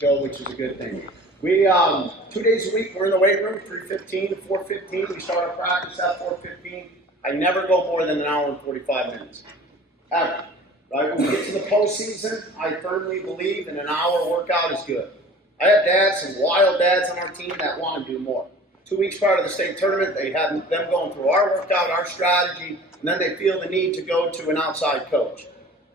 go, which is a good thing. We 2 days a week we're in the weight room, 3:15 to 4:15. We start our practice at 4:15. I never go more than an hour and 45 minutes, ever. Right? When we get to the postseason, I firmly believe in an hour workout is good. I have dads, some wild dads on our team that want to do more. 2 weeks prior to the state tournament, they had them going through our workout, our strategy, and then they feel the need to go to an outside coach.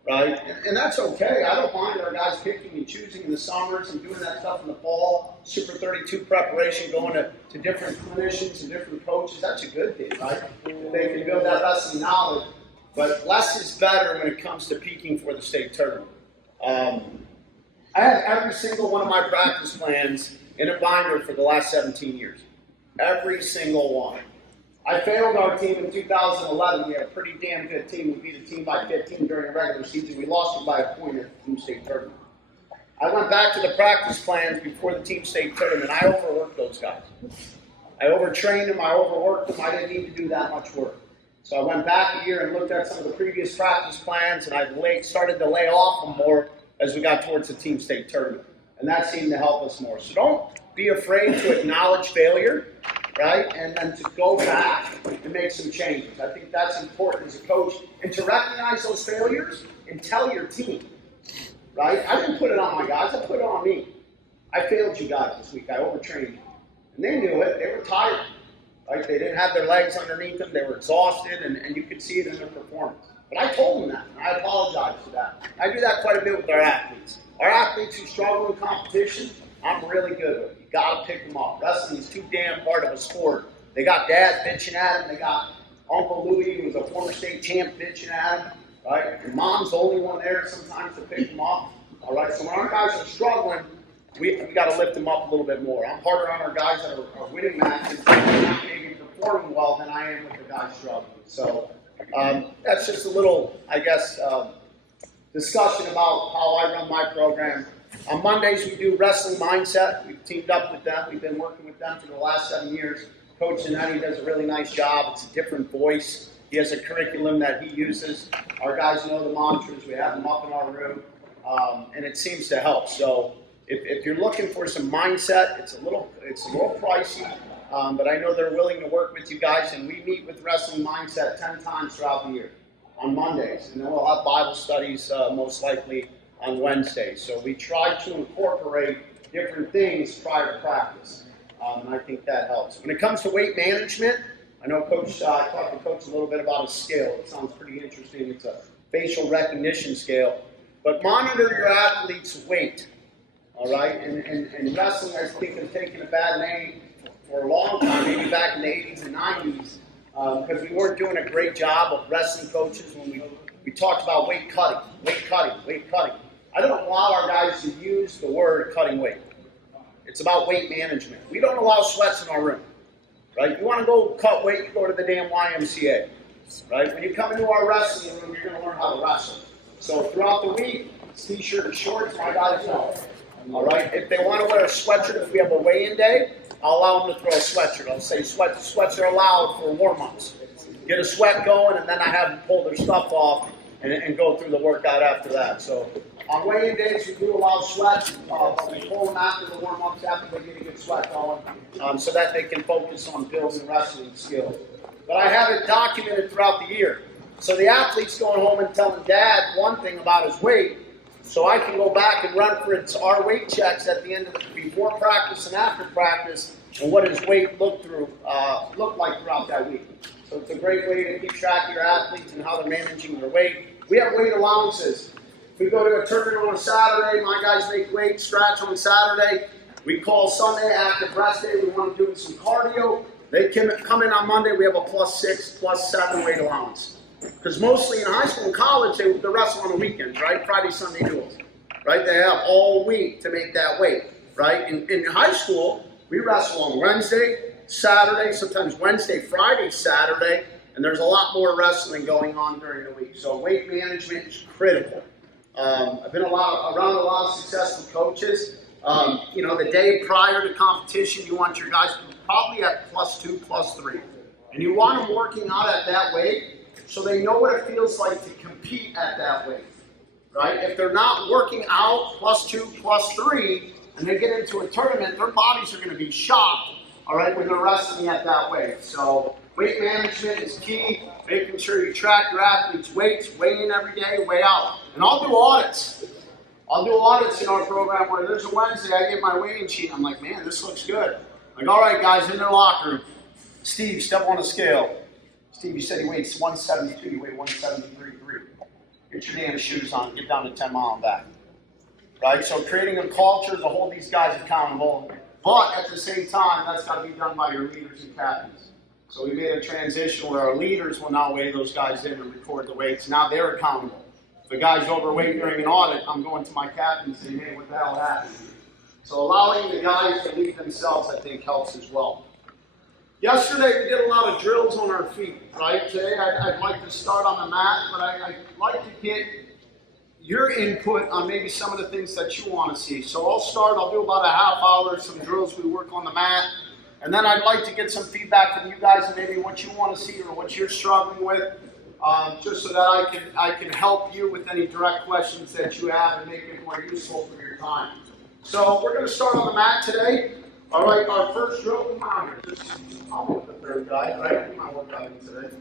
Right? And that's okay. I don't mind our guys picking and choosing in the summers and doing that stuff in the fall. Super 32 preparation, going to different clinicians and different coaches. That's a good thing, right? If they can build that wrestling knowledge. But less is better when it comes to peaking for the state tournament. I have every single one of my practice plans in a binder for the last 17 years. Every single one. I failed our team in 2011. We had a pretty damn good team. We beat a team by 15 during the regular season. We lost it by a point at the team state tournament. I went back to the practice plans before the team state tournament. I overworked those guys. I overtrained them. I overworked them. I didn't need to do that much work. So I went back a year and looked at some of the previous practice plans, and I started to lay off them more as we got towards the team state tournament. And that seemed to help us more. So don't be afraid to acknowledge failure. Right? And then to go back and make some changes. I think that's important as a coach. And to recognize those failures and tell your team. Right? I didn't put it on my guys, I put it on me. I failed you guys this week. I overtrained you. And they knew it. They were tired. Right? They didn't have their legs underneath them. They were exhausted, and you could see it in their performance. But I told them that, and I apologize for that. I do that quite a bit with our athletes. Our athletes who struggle in competition, I'm really good with. You gotta pick them up. Wrestling is too damn part of a sport. They got dad bitching at them. They got Uncle Louie, who was a former state champ, bitching at them. Right? Your mom's the only one there sometimes to pick them up. All right. So when our guys are struggling, we got to lift them up a little bit more. I'm harder on our guys that are winning matches and not maybe performing well than I am with the guys struggling. So that's just a little, I guess, discussion about how I run my program. On Mondays, we do wrestling mindset. We've teamed up with them. We've been working with them for the last 7 years. Coach Zanetti does a really nice job. It's a different voice. He has a curriculum that he uses. Our guys know the mantras. We have them up in our room, and it seems to help. So if you're looking for some mindset, it's a little pricey, but I know they're willing to work with you guys. And we meet with Wrestling Mindset 10 times throughout the year on Mondays, and then we'll have Bible studies most likely on Wednesdays. So we try to incorporate different things prior to practice, and I think that helps. When it comes to weight management, I know Coach, I talked to Coach a little bit about a scale. It sounds pretty interesting. It's a facial recognition scale. But monitor your athlete's weight, all right? And wrestling, I think, has taken a bad name for a long time, maybe back in the 80s and 90s, because we weren't doing a great job of wrestling coaches when we talked about weight cutting. I don't allow our guys to use the word cutting weight. It's about weight management. We don't allow sweats in our room, right? You want to go cut weight, you go to the damn YMCA, right? When you come into our wrestling room, you're going to learn how to wrestle. So throughout the week, it's t-shirt and shorts, my guys know. All right? If they want to wear a sweatshirt, if we have a weigh-in day, I'll allow them to throw a sweatshirt. I'll say sweats are allowed for warm-ups. Get a sweat going, and then I have them pull their stuff off and go through the workout after that. So on weigh-in days, we do allow sweat, but we pull them after the warm-ups, after they get a good sweat going, so that they can focus on building wrestling skills. But I have it documented throughout the year. So the athlete's going home and telling dad one thing about his weight, so I can go back and reference our weight checks at the end of before practice and after practice, and what his weight looked like throughout that week. So it's a great way to keep track of your athletes and how they're managing their weight. We have weight allowances. If we go to a tournament on a Saturday, my guys make weight, scratch on Saturday. We call Sunday active rest day. We want to do some cardio. They come in on Monday. We have a +6, +7 weight allowance. Because mostly in high school and college, they wrestle on the weekends, right? Friday, Sunday duels, right? They have all week to make that weight, right? In high school, we wrestle on Wednesday, Saturday, sometimes Wednesday, Friday, Saturday, and there's a lot more wrestling going on during the week. So weight management is critical. I've been around a lot of successful coaches. The day prior to competition, you want your guys probably at +2, +3. And you want them working out at that weight so they know what it feels like to compete at that weight, right? If they're not working out +2, +3, and they get into a tournament, their bodies are going to be shocked, all right, when they're wrestling at that weight. So weight management is key, making sure you track your athletes' weights, weigh in every day, weigh out. And I'll do audits. I'll do audits in our program where there's a Wednesday, I get my weighing sheet, I'm like, man, this looks good. Like, all right, guys, in their locker room, Steve, step on a scale. Steve, you said he weighs 172, you weigh 173.3. Get your damn shoes on, get down to 10 mile and back. Right? So creating a culture to hold these guys accountable, but at the same time, that's got to be done by your leaders and captains. So we made a transition where our leaders will now weigh those guys in and record the weights. Now they're accountable. If a guy's overweight during an audit, I'm going to my captain and saying, hey, what the hell happened? So allowing the guys to lead themselves, I think, helps as well. Yesterday, we did a lot of drills on our feet, right? Today, I'd like to start on the mat, but I'd like to get your input on maybe some of the things that you want to see. So I'll do about a half hour, some drills we work on the mat, and then I'd like to get some feedback from you guys and maybe what you want to see or what you're struggling with, just so that I can help you with any direct questions that you have and make it more useful for your time. So we're going to start on the mat today. All right, our first drill, come on here. I'll work the third guy, right? Come on, work out today.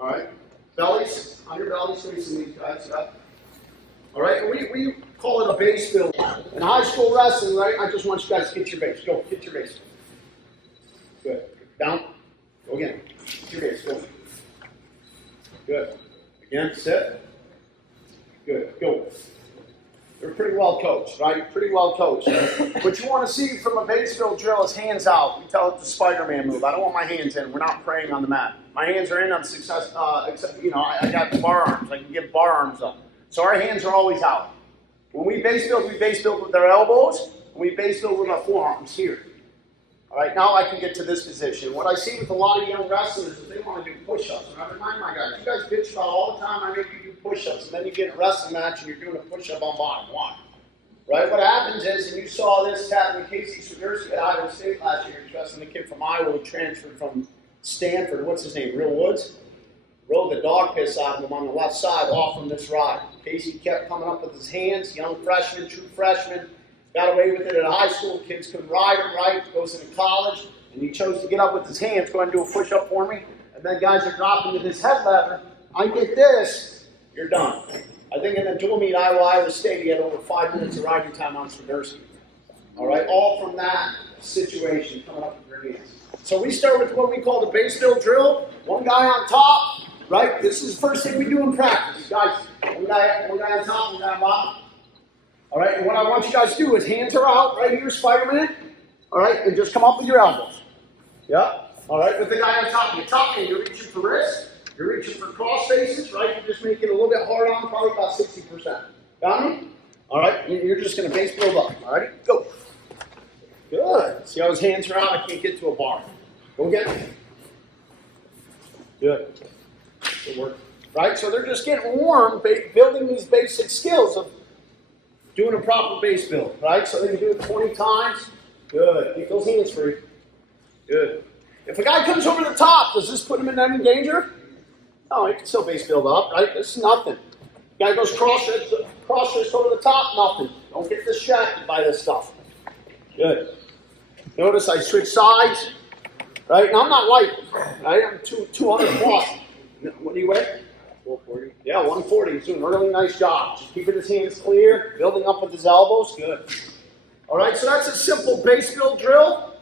All right, bellies, on your bellies, facing these guys, yeah. All right, and we call it a base build. In high school wrestling, right, I just want you guys to get your base. Go, get your base. Good. Down. Go again. Get your base. Go. Good. Again, sit. Good. Go. They're pretty well coached, right? Pretty well coached. What you want to see from a base build drill is hands out. We tell it the Spider-Man move. I don't want my hands in. We're not praying on the mat. My hands are in on success, except, you know, I got bar arms. I can get bar arms up. So our hands are always out. When we base build with our elbows, and we base build with our forearms here. All right, now I can get to this position. What I see with a lot of young wrestlers is they want to do push-ups. And I remind my guys, you guys bitch about all the time I make you do push-ups, and then you get in a wrestling match and you're doing a push-up on bottom. Why? Right? What happens is, and you saw this happen with Casey Swiderski at Iowa State last year, wrestling the kid from Iowa who transferred from Stanford. What's his name? Real Woods? Rolled the dog piss out of him on the left side off from this ride. Casey kept coming up with his hands, young freshman, true freshman. Got away with it at high school. Kids couldn't ride him right. Goes into college, and he chose to get up with his hands. Go ahead and do a push-up for me. And then guys are dropping to this head lever. I get this, you're done. I think in the dual meet Iowa State, he had over 5 minutes of riding time on Swiderski. All right, all from that situation, coming up with your hands. So we start with what we call the base build drill. One guy on top, right? This is the first thing we do in practice. Guys, one guy on top, one guy on bottom. All right, and what I want you guys to do is hands are out right here, Spider-Man. All right, and just come up with your elbows. Yeah. All right, with the guy on top of you. Top hand, you're reaching for wrists. You're reaching for cross faces, right? You're just making it a little bit hard on, probably about 60%. Got me? All right, you're just going to base build up. All right, go. Good. See how his hands are out? I can't get to a bar. Go again. Good. Good work. Right, so they're just getting warm, building these basic skills of doing a proper base build, right? So they can do it 20 times. Good. Keep those hands free. Good. If a guy comes over the top, does this put him in any danger? No, he can still base build up, right? This is nothing. Guy goes cross wrist over the top, nothing. Don't get distracted by this stuff. Good. Notice I switch sides, right? Now I'm not light, right? I'm 200 plus. What do you weigh? 140. Yeah, 140. He's doing a really nice job. Just keeping his hands clear, building up with his elbows. Good. All right, so that's a simple base build drill.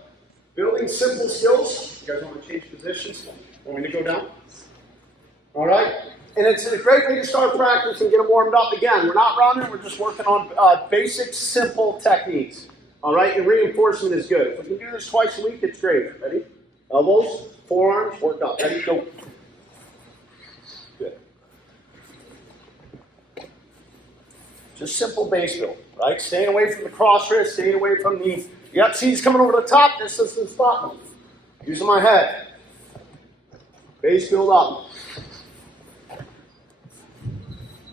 Building simple skills. You guys want to change positions? Want me to go down? All right. And it's a great way to start practice and get them warmed up again. We're not running. We're just working on basic, simple techniques. All right, and reinforcement is good. If we can do this twice a week, it's great. Ready? Elbows, forearms, work up. Ready? Go. Good. Just simple base build, right? Staying away from the cross wrist, staying away from the, yep, see he's coming over the top, this doesn't spot me. Using my head. Base build up.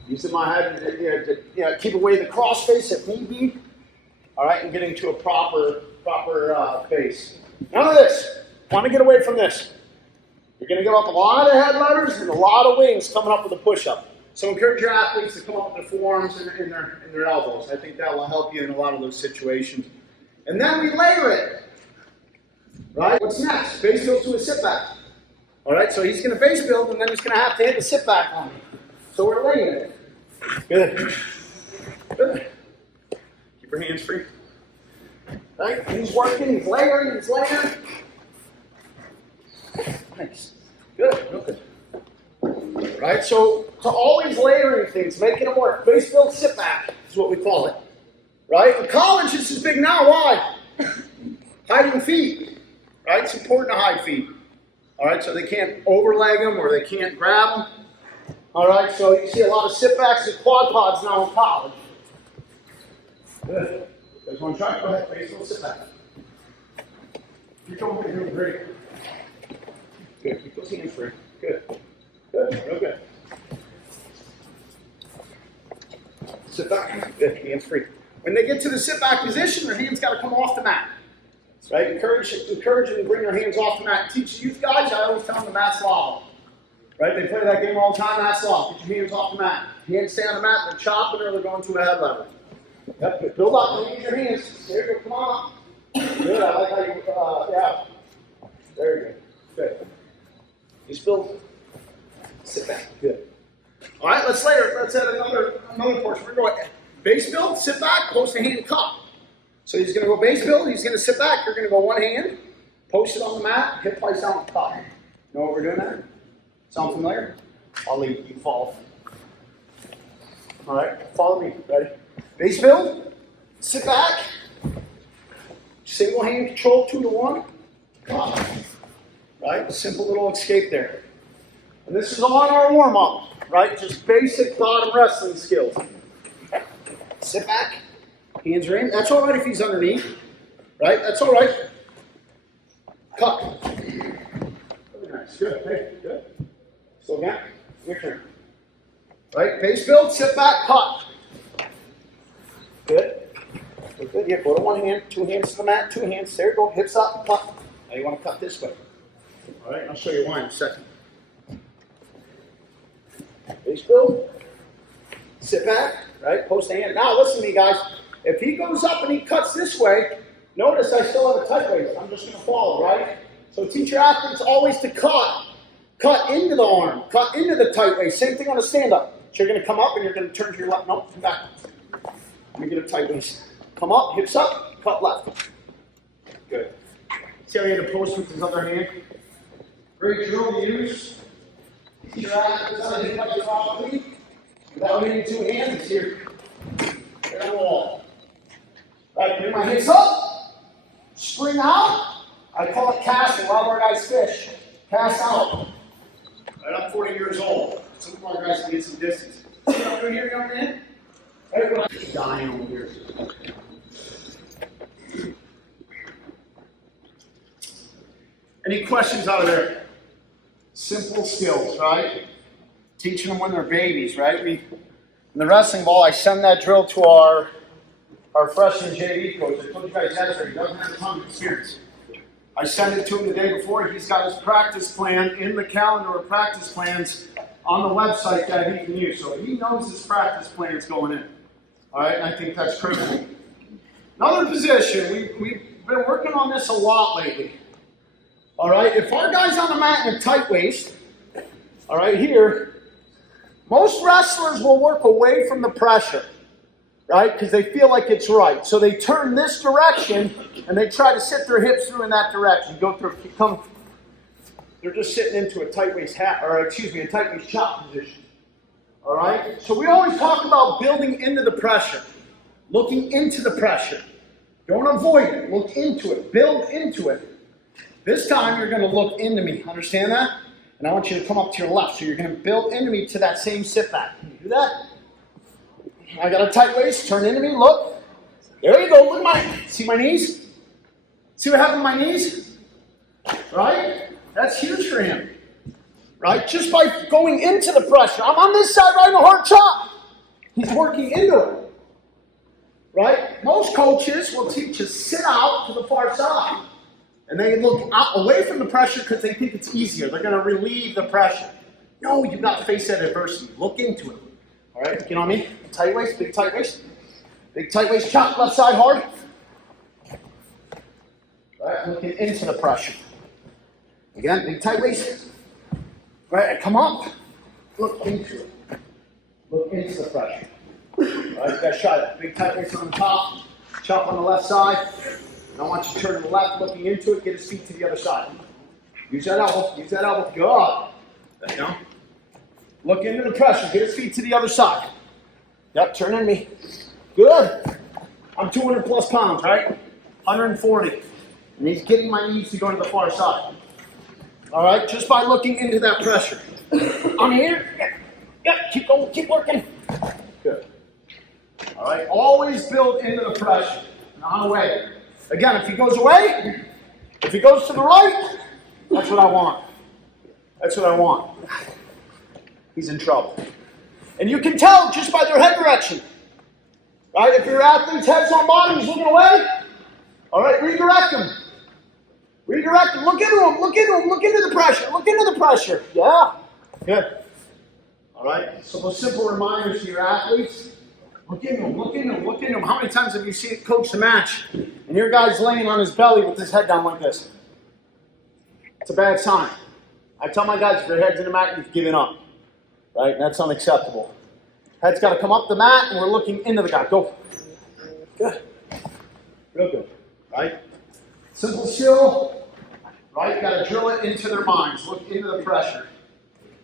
Using my head to keep away the cross face if need be. All right, and getting to a proper base. None of this. Want to get away from this. You're going to give up a lot of head letters and a lot of wings coming up with a push-up. So encourage your athletes to come up with their forearms and their elbows. I think that will help you in a lot of those situations. And then we layer it. Right? What's next? Base build to a sit back. All right, so he's going to base build, and then he's going to have to hit the sit back on me. So we're laying it. Good. Good. Keep your hands free. Right? He's working, he's layering, he's layering. Nice. Good. Real good. Right? So always layering things, making them work. Base build, sit back is what we call it. Right? In college, this is big now. Why? Hiding feet. Right? It's important to hide feet. All right? So they can't overleg them or they can't grab them. All right? So you see a lot of sit backs and quad pods now in college. Good. You guys want to try? Go ahead. Base build, sit back. Keep going. You're doing great. Good. Keep those hands free. Good. Good. Real good. Sit back. Good. Hands free. When they get to the sit back position, their hands got to come off the mat. Right? Encourage them to bring their hands off the mat. Teach the youth guys, I always tell them the mat's law. Right? They play that game all the time, mat's law. Get your hands off the mat. Hands stay on the mat, they're chopping or they're going to a head level. Yep. Build up. Don't use your hands. There you go. Come on. Good. I like how you, yeah. There you go. Good. Just build. Sit back. Good. All right, let's layer. Let's add another portion. We're going base build, sit back, post a hand, cup. So he's going to go base build. He's going to sit back. You're going to go one hand, post it on the mat, hip place down, cup. Know what we're doing there? Sound familiar? I'll lead. You follow. All right, follow me. Ready? Base build, sit back, single hand control 2 to 1, cup. Right? Simple little escape there. And this is on our warm up. Right? Just basic bottom wrestling skills. Sit back. Hands are in. That's all right if he's underneath. Right? That's all right. Cut. Very nice. Good. Hey, good. Slow down. Your turn. Right? Base build. Sit back. Cut. Good. Good. Yeah, go to one hand. 2 hands to the mat. 2 hands. There you go. Hips up. Cut. Now you want to cut this way. All right? I'll show you why in a second. Base build, sit back, right, post a hand. Now listen to me guys, if he goes up and he cuts this way, notice I still have a tight waist, I'm just going to follow, right? So teach your athletes always to cut into the arm, cut into the tight waist, same thing on a stand up. So you're going to come up and you're going to turn to your left, no, come back. Let me get a tight waist. Come up, hips up, cut left. Good. See how he had to post with his other hand? Great drill to use. Your athletes on the touch properly. Without hitting 2 hands, it's here. Right on the wall. Right, bring my hips up. Spring out. I call it casting. A lot of our guys fish. Cast out. Right, I'm 40 years old. Some of our guys can get some distance. See what I'm doing here, young man? Right, when I'm dying over here. Any questions out of there? Simple skills, right? Teaching them when they're babies, right? In the wrestling ball, I send that drill to our freshman JV coach. I told you guys yesterday, he doesn't have a ton of experience. I send it to him the day before. He's got his practice plan in the calendar of practice plans on the website that he can use. So he knows his practice plan is going in. All right, and I think that's critical. Another position, we've been working on this a lot lately. All right, if our guy's on the mat in a tight waist, all right, here, most wrestlers will work away from the pressure, right, because they feel like it's right. So they turn this direction, and they try to sit their hips through in that direction. Go through, they're just sitting into a tight waist a tight waist chop position. All right, so we always talk about building into the pressure, looking into the pressure. Don't avoid it, look into it, build into it. This time you're going to look into me. Understand that? And I want you to come up to your left. So you're going to build into me to that same sit back. Can you do that? I got a tight waist. Turn into me. Look. There you go. Look at see my knees? See what happened to my knees? Right? That's huge for him. Right? Just by going into the pressure. I'm on this side right in a hard chop. He's working into it. Right? Most coaches will teach you sit out to the far side. And they look out, away from the pressure because they think it's easier. They're going to relieve the pressure. No, you've got to face that adversity. Look into it. All right, get on me. Tight waist, big tight waist. Big tight waist chop, left side hard. All right, looking into the pressure. Again, big tight waist. All right, come up. Look into it. Look into the pressure. All right, you gotta try that. Big tight waist on the top. Chop on the left side. And I want you to turn to the left, looking into it. Get his feet to the other side. Use that elbow. Use that elbow. Good. There you go. Look into the pressure. Get his feet to the other side. Yep, turn in me. Good. I'm 200 plus pounds, right? 140. And he's getting my knees to go to the far side. All right, just by looking into that pressure. I'm here. Yep, keep going, keep working. Good. All right, always build into the pressure, not away. Again, if he goes away, if he goes to the right, that's what I want. That's what I want. He's in trouble. And you can tell just by their head direction. Right? If your athlete's head's on bottom, he's looking away. All right, redirect him. Redirect him. Look into him. Look into him. Look into the pressure. Look into the pressure. Yeah. Good. All right. So those simple reminders to your athletes. Look into him. Look into him. Look into him. How many times have you seen it coach the match and your guy's laying on his belly with his head down like this? It's a bad sign. I tell my guys if your head's in the mat, you've given up. Right? And that's unacceptable. Head's got to come up the mat, and we're looking into the guy. Go. Good. Real good. Right? Simple skill. Right? You got to drill it into their minds. Look into the pressure.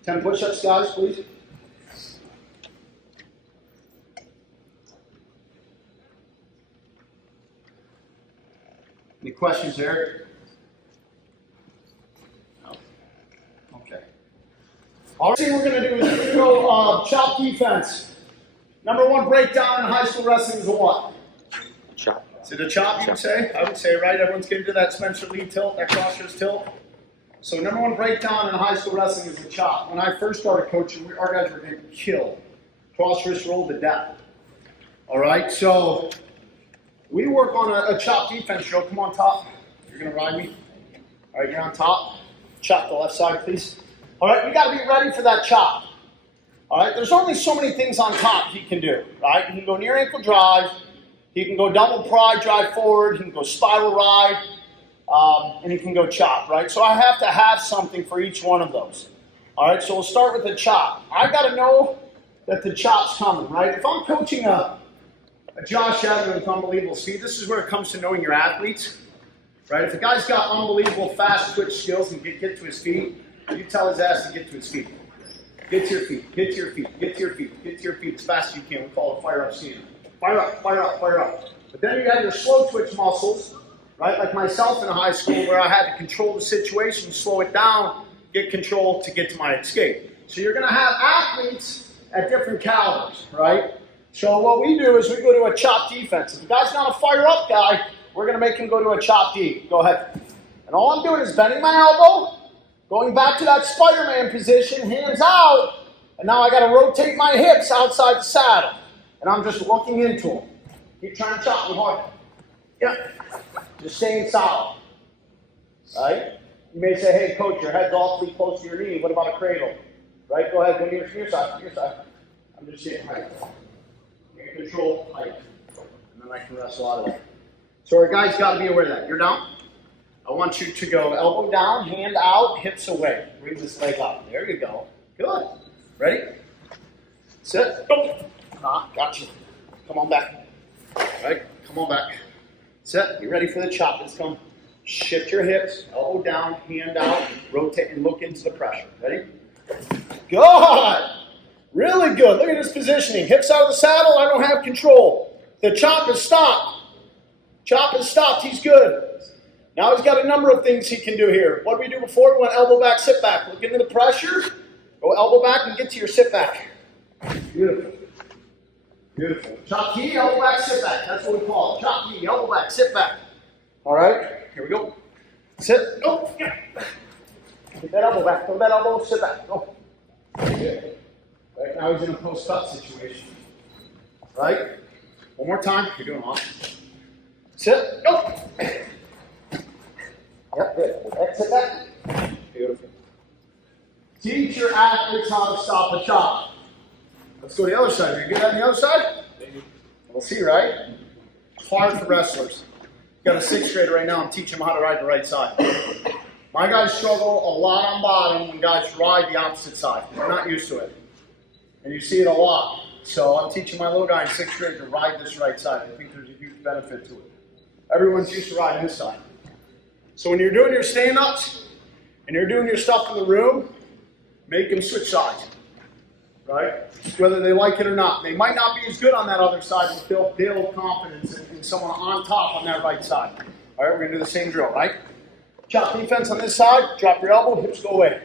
10 push-ups, guys, please. Any questions there? No. Okay. All right, what we're going to do is we're going to go chop defense. Number one breakdown in high school wrestling is a what? Chop. Is it a chop, you would say? I would say, right? Everyone's getting to that Spencer Lee tilt, that crossers tilt. So number one breakdown in high school wrestling is a chop. When I first started coaching, our guys were getting killed. Cross wrist roll to death. All right, so we work on a chop defense drill. Come on top. You're going to ride me. All right, you're on top. Chop the left side, please. All right, we got to be ready for that chop. All right, there's only so many things on top he can do, right? He can go near ankle drive. He can go double pry, drive forward. He can go spiral ride. And he can go chop, right? So I have to have something for each one of those. All right, so we'll start with the chop. I got to know that the chop's coming, right? If I'm coaching a Josh Adler with unbelievable speed, this is where it comes to knowing your athletes, right? If a guy's got unbelievable fast twitch skills and get to his feet, you tell his ass to get to his feet. Get to your feet, get to your feet, get to your feet, get to your feet as fast as you can. We call it fire up scene. Fire up, fire up, fire up. But then you have your slow twitch muscles, right? Like myself in high school where I had to control the situation, slow it down, get control to get to my escape. So you're going to have athletes at different calibers, right? So what we do is we go to a chop defense. If the guy's not a fire up guy, we're going to make him go to a chop D. Go ahead. And all I'm doing is bending my elbow, going back to that Spider-Man position, hands out, and now I got to rotate my hips outside the saddle. And I'm just looking into him. Keep trying to chop him hard. Yep. Just staying solid. Right? You may say, hey, coach, your head's awfully close to your knee. What about a cradle? Right? Go ahead. Go to your side. Your side. I'm just saying height. Control height. And then I can wrestle out of there. So our guys got to be aware of that. You're down. I want you to go elbow down, hand out, hips away. Bring this leg up. There you go. Good. Ready? Sit. Go. Got you. Come on back. All right. Come on back. Sit. You ready for the chop? Let's come. Shift your hips. Elbow down, hand out, rotate and look into the pressure. Ready? Good. Really good. Look at his positioning. Hips out of the saddle. I don't have control. The chop is stopped. Chop is stopped. He's good. Now he's got a number of things he can do here. What did we do before? We went elbow back, sit back. Look into the pressure. Go elbow back and get to your sit back. Beautiful. Beautiful. Chop key, elbow back, sit back. That's what we call it. Chop key, elbow back, sit back. All right. Here we go. Sit. Go. Yeah. Get that elbow back. Throw that elbow. Sit back. Go. Good. Right now he's in a post-up situation. Right? One more time. You're doing awesome. Sit. Go. Yep, good. Exit that. Beautiful. Teach your athletes how to stop a chop. Let's go to the other side. Are you good on the other side? We'll see, right? Hard for wrestlers. Got a 6th grader right now. I'm teaching him how to ride the right side. My guys struggle a lot on bottom when guys ride the opposite side. They're not used to it. And you see it a lot. So I'm teaching my little guy in 6th grade to ride this right side. I think there's a huge benefit to it. Everyone's used to riding this side. So when you're doing your stand-ups and you're doing your stuff in the room, make them switch sides. Right? Whether they like it or not. They might not be as good on that other side, but they'll build confidence in someone on top on that right side. All right, we're going to do the same drill, right? Chop defense on this side, drop your elbow, hips go away.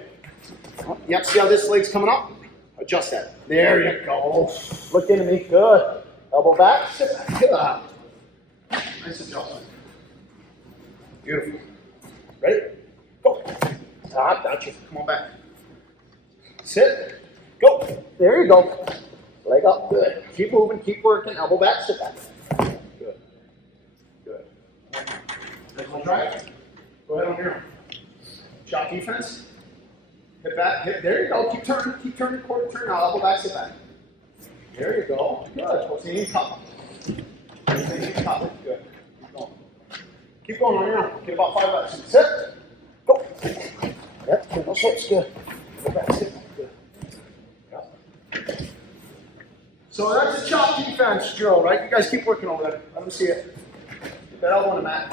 Yep, see how this leg's coming up? Adjust that. There you go. Look into me, good. Elbow back, sit back, good. Nice adjustment. Beautiful. Ready? Go. Stop, got you. Come on back. Sit. Go. There you go. Leg up. Good. Keep moving. Keep working. Elbow back. Sit back. Good. Good. Next one, try it. Go ahead on your own. Shot defense. Hit back. Hit. There you go. Keep turning. Keep turning. Quarter turn. Now elbow back. Sit back. There you go. Good. What's the cup? What's the cup? Good. Keep going. Keep going on your own. Get about 5 reps. Sit. Go. Yep. Keep those hips. Good. Go back. Sit back. So that's a chop defense drill, right? You guys keep working over there. Let me see it. Get that elbow on the mat.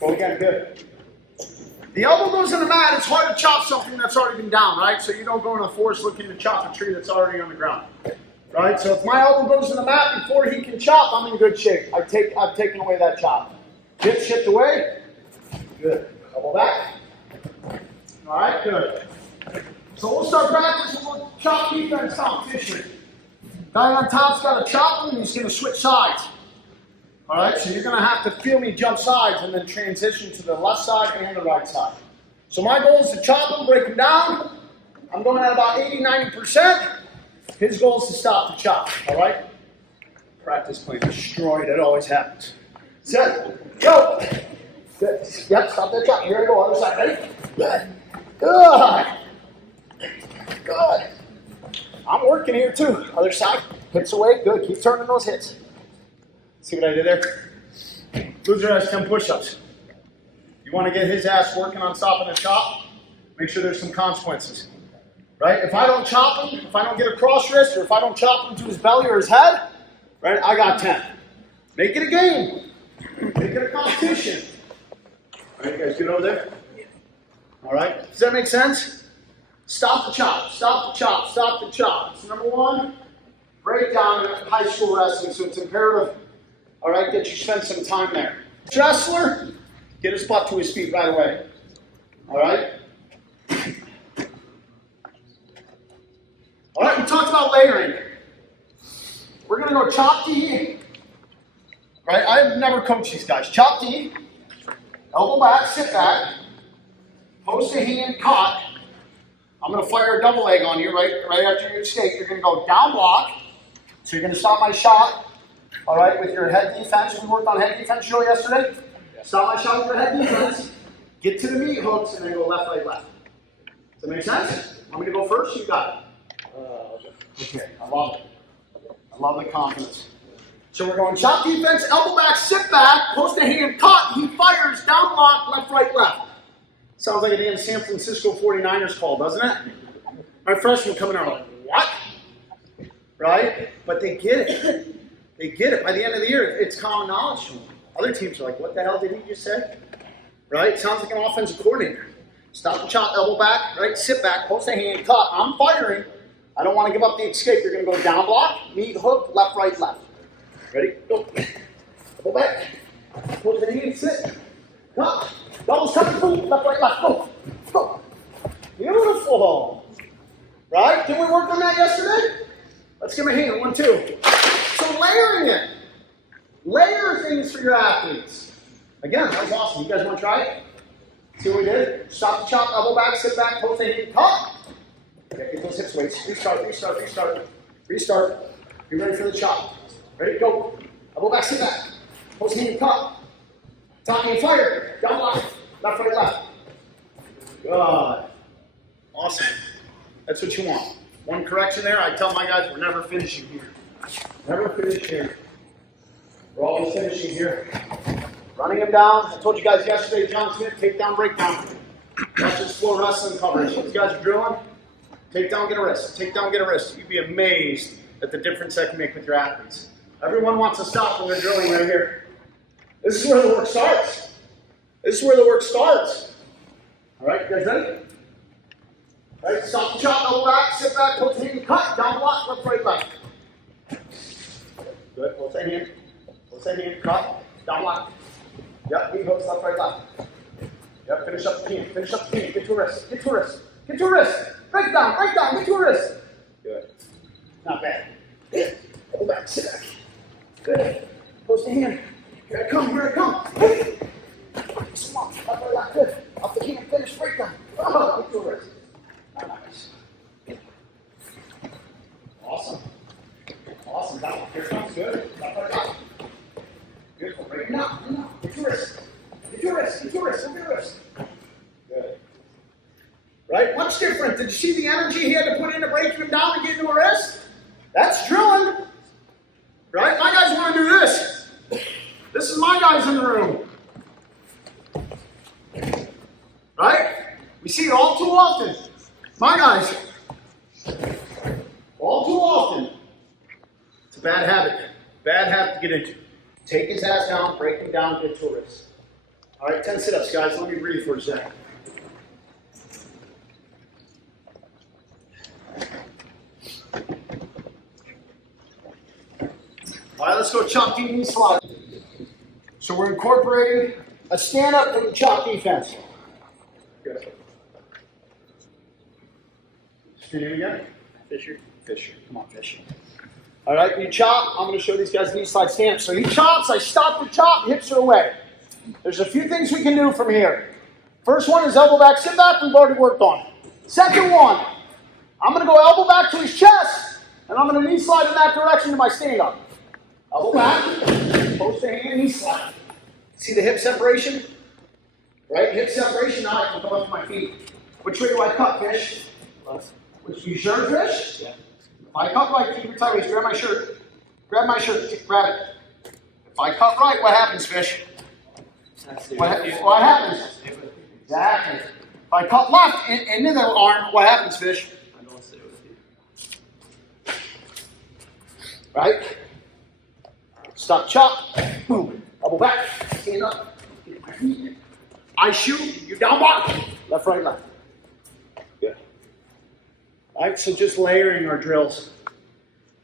Go again, good. The elbow goes on the mat, it's hard to chop something that's already been down, right? So you don't go in the forest looking to chop a tree that's already on the ground. Right? So if my elbow goes on the mat before he can chop, I'm in good shape. I've taken away that chop. Hip shift away. Good. Elbow back. All right, good. So we'll start practicing with chop defense competition. Guy on top's got to chop him and he's going to switch sides. All right, so you're going to have to feel me jump sides and then transition to the left side and the right side. So my goal is to chop him, break him down. I'm going at about 80-90%. His goal is to stop the chop, all right? Practice plan destroyed, it always happens. Set, go. Good. Yep, stop that chop. Here we go, other side, ready? Good. Good. Good. I'm working here too. Other side. Hips away. Good. Keep turning those hips. See what I did there? Loser has 10 push-ups. You want to get his ass working on stopping the chop? Make sure there's some consequences. Right? If I don't chop him, if I don't get a cross wrist, or if I don't chop him to his belly or his head, right, I got 10. Make it a game. Make it a competition. All right, you guys good over there? All right. Does that make sense? Stop the chop, stop the chop, stop the chop. So number one, breakdown in high school wrestling, so it's imperative, all right, that you spend some time there. Wrestler, get his butt to his feet right away, all right? All right, we talked about layering. We're going to go chop D, right? I've never coached these guys. Chop D, elbow back, sit back, post a hand, caught. I'm going to fire a double leg on you right after you escape. You're going to go down block. So you're going to stop my shot, all right, with your head defense. We worked on head defense drill yesterday. Stop my shot with your head defense. Get to the meat hooks and then go left, right, left. Does that make sense? Want me to go first? You got it. Okay, I love it. I love the confidence. So we're going chop defense, elbow back, sit back, post a hand, cut. He fires, down block, left, right, left. Sounds like a damn San Francisco 49ers call, doesn't it? My freshmen coming out like, what? Right? But they get it. They get it. By the end of the year, it's common knowledge to them. Other teams are like, what the hell did he just say? Right? Sounds like an offensive coordinator. Stop the chop, elbow back, right? Sit back, post a hand, cut. I'm firing. I don't want to give up the escape. You're going to go down block, meat hook, left, right, left. Ready? Go. Elbow back. Post a hand, sit. Cut. Double second boom, left, right, left, go. Go. Beautiful. Right? Did we work on that yesterday? Let's give him a hand. 1, 2. So layering it. Layer things for your athletes. Again, that was awesome. You guys want to try it? See what we did? Stop the chop, elbow back, sit back, post a hand, cut. Okay, get those hips weights. Restart, restart, restart. Restart. Be ready for the chop. Ready? Go. Elbow back, sit back. Post hand, cut. Top hand, fire. Down block. Left, right, left. Good. Awesome. That's what you want. One correction there, I tell my guys we're never finishing here. Never finish here. We're always finishing here. Running him down. I told you guys yesterday, John Smith, take down, break down. That's just floor wrestling coverage. These guys are drilling. Take down, get a wrist. Take down, get a wrist. You'd be amazed at the difference that can make with your athletes. Everyone wants to stop when they're drilling right here. This is where the work starts. This is where the work starts. All right, you guys ready? All right, stop the chop, elbow back, sit back, hold the hand, cut, down block, left, right, left. Good, hold that hand. Hold that hand, cut, down block. Yep, knee hooks, left, right, left. Yep, finish up the hand, finish up the hand, get to a wrist, get to a wrist, get to a wrist. Break down, get to a wrist. Good. Not bad. Good. Hold back, sit back. Good. Post the hand. Here I come, here I come. Hey. Small, left, right, left, good. Up the hand, finish, break down. Oh, get to a wrist. Nice. Awesome. Awesome. Here comes good. Left, right, left. Beautiful. Break it down. Get to a wrist. Get to a wrist. Get to a wrist. Get to a wrist. Good. Right? Much different. Did you see the energy he had to put in to break him down and get into a wrist? That's drilling. Right? My guys want to do this. This is my guys in the room. Right? We see it all too often. My guys. All too often. It's a bad habit. Bad habit to get into. Take his ass down, break him down, get to a wrist. All right, 10 sit-ups, guys. Let me breathe for a second. All right, let's go chop deep knee slide. So we're incorporating a stand-up and chop defense. Good. What's your name again? Fisher. Fisher. Come on, Fisher. All right, you chop. I'm going to show these guys knee slide stand-up. So he chops. I stop the chop. Hips are away. There's a few things we can do from here. First one is elbow back, sit back. We've already worked on. Second one, I'm going to go elbow back to his chest, and I'm going to knee slide in that direction to my stand-up. Elbow back, post the hand, knee slide. See the hip separation? Right? Hip separation, now I can go up to my feet. Which way do I cut, Fish? Which, you sure, Fish? Yeah. If I cut right, keep your tight, grab my shirt. Grab my shirt, grab it. If I cut right, what happens, Fish? What happens? Exactly. If I cut left into the arm, what happens, Fish? I don't stay with you. Right? Stop, chop, boom, elbow back, stand up, get my feet. I shoot, you down block, left, right, left. Good. All right, so just layering our drills,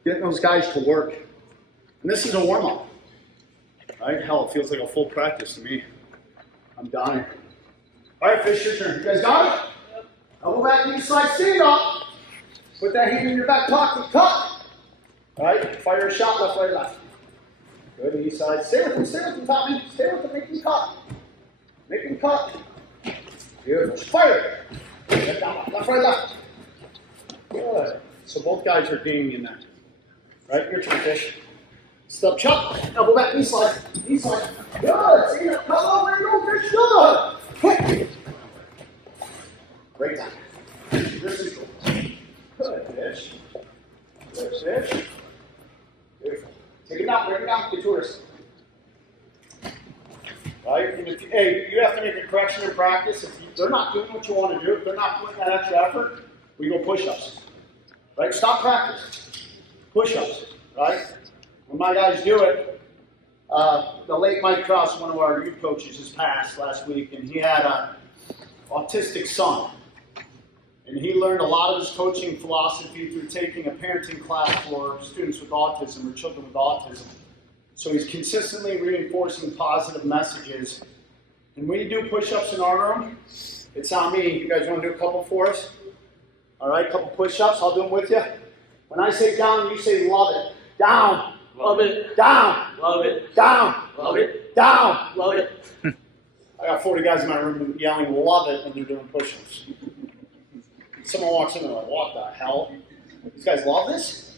getting those guys to work. And this is a warm-up. Right? Hell, it feels like a full practice to me. I'm dying. All right, Fish, your turn. You guys got it? Yep. Elbow back, knee slide, stand up. Put that hand in your back pocket, cut. All right, fire a shot, left, right, left. Good, knee side. Stay with him, Tommy. Stay with him, make him cut. Make him cut. Beautiful. Fire. Left, down, left, right, left. Good. So both guys are being in that. Right, your turn, Fish. Step chop, elbow back, knee slide. Knee slide. Good. See, come over and go, Fish. Good. Hit. Break down. This is good. Good, Fish. Good, Fish. Beautiful. Take it down, break it down, get to wrist. Right? And if you have to make a correction in practice. If they're not doing what you want to do, if they're not putting that extra effort, we go push-ups. Right? Stop practice. Push-ups. Right? When my guys do it, the late Mike Krause, one of our youth coaches, has passed last week, and he had an autistic son. And he learned a lot of his coaching philosophy through taking a parenting class for students with autism or children with autism. So he's consistently reinforcing positive messages. And when you do push-ups in our room, it's on me. You guys want to do a couple for us? All right, a couple push-ups. I'll do them with you. When I say down, you say love it. Down. Love it. Down. Love it. Down. Love it. Down. Love it. I got 40 guys in my room yelling love it when they're doing push-ups. Someone walks in and they're like, what the hell? These guys love this?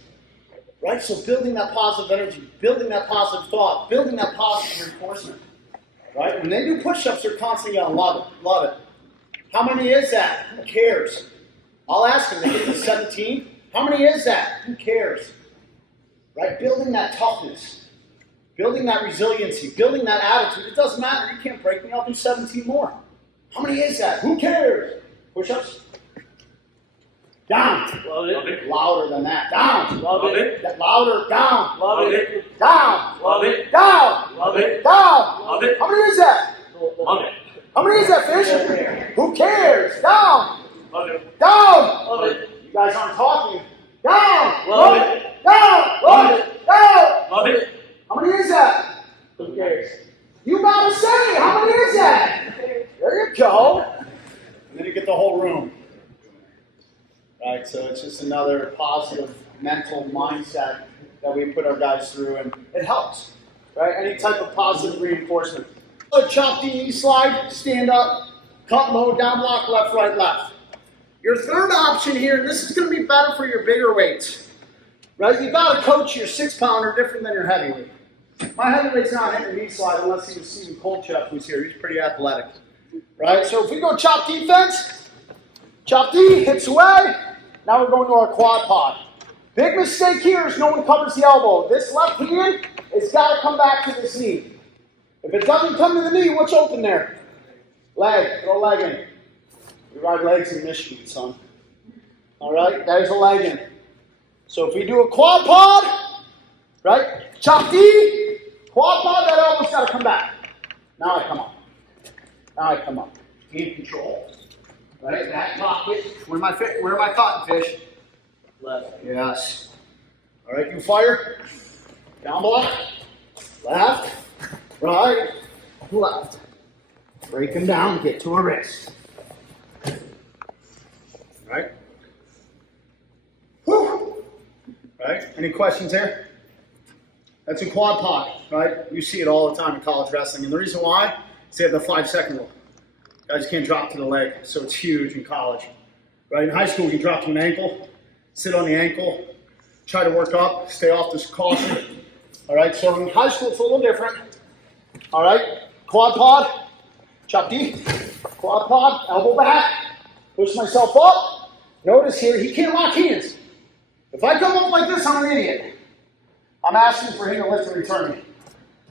Right? So building that positive energy, building that positive thought, building that positive reinforcement. Right? When they do push-ups, they're constantly yelling, love it, love it. How many is that? Who cares? I'll ask them, they get to 17. How many is that? Who cares? Right? Building that toughness, building that resiliency, building that attitude. It doesn't matter. You can't break me. I'll do 17 more. How many is that? Who cares? Push-ups. Down. Love it. Louder than that. Down. Love it. Louder. Down. Love it. Down. Love it. Down. Love it. Down. Love it. How many is that? Love it. How many is that, Fish? Who cares? Down. Love it. Down. Love it. You guys aren't talking. Down. Love it. Down. Love it. Down. Love it. How many is that? Who cares? You gotta say, how many is that? There you go. And then you get the whole room. Right, so it's just another positive mental mindset that we put our guys through, and it helps. Right, any type of positive reinforcement. A chop knee slide, stand up, cut low, down block, left, right, left. Your third option here, and this is going to be better for your bigger weights. Right, you got to coach your 6-pounder different than your heavyweight. My heavyweight's not hitting a knee slide unless he was Stephen Kolchak, who's here. He's pretty athletic. Right, so if we go chop defense, chop D, hits away. Now we're going to our quad pod. Big mistake here is no one covers the elbow. This left hand has got to come back to this knee. If it doesn't come to the knee, what's open there? Leg. Throw a leg in. We ride legs in Michigan, son. All right, there's a leg in. So if we do a quad pod, right, chop D, quad pod, that elbow's got to come back. Now I come up. Now I come up. In control. Right, that pocket. Where am I cotton fish? Left. Yes. All right, you fire. Down block. Left. Right. Left. Break them down. Get to a wrist. Right. Whew. Right. Any questions there? That's a quad pod. Right. You see it all the time in college wrestling, and the reason why is they have the 5-second rule. Guys can't drop to the leg, so it's huge in college. Right, in high school, you can drop to an ankle, sit on the ankle, try to work up, stay off this caution. All right, so in high school, it's a little different. All right, quad pod, chop D, quad pod, elbow back, push myself up. Notice here, he can't lock hands. If I come up like this, I'm an idiot. I'm asking for him to lift and return me.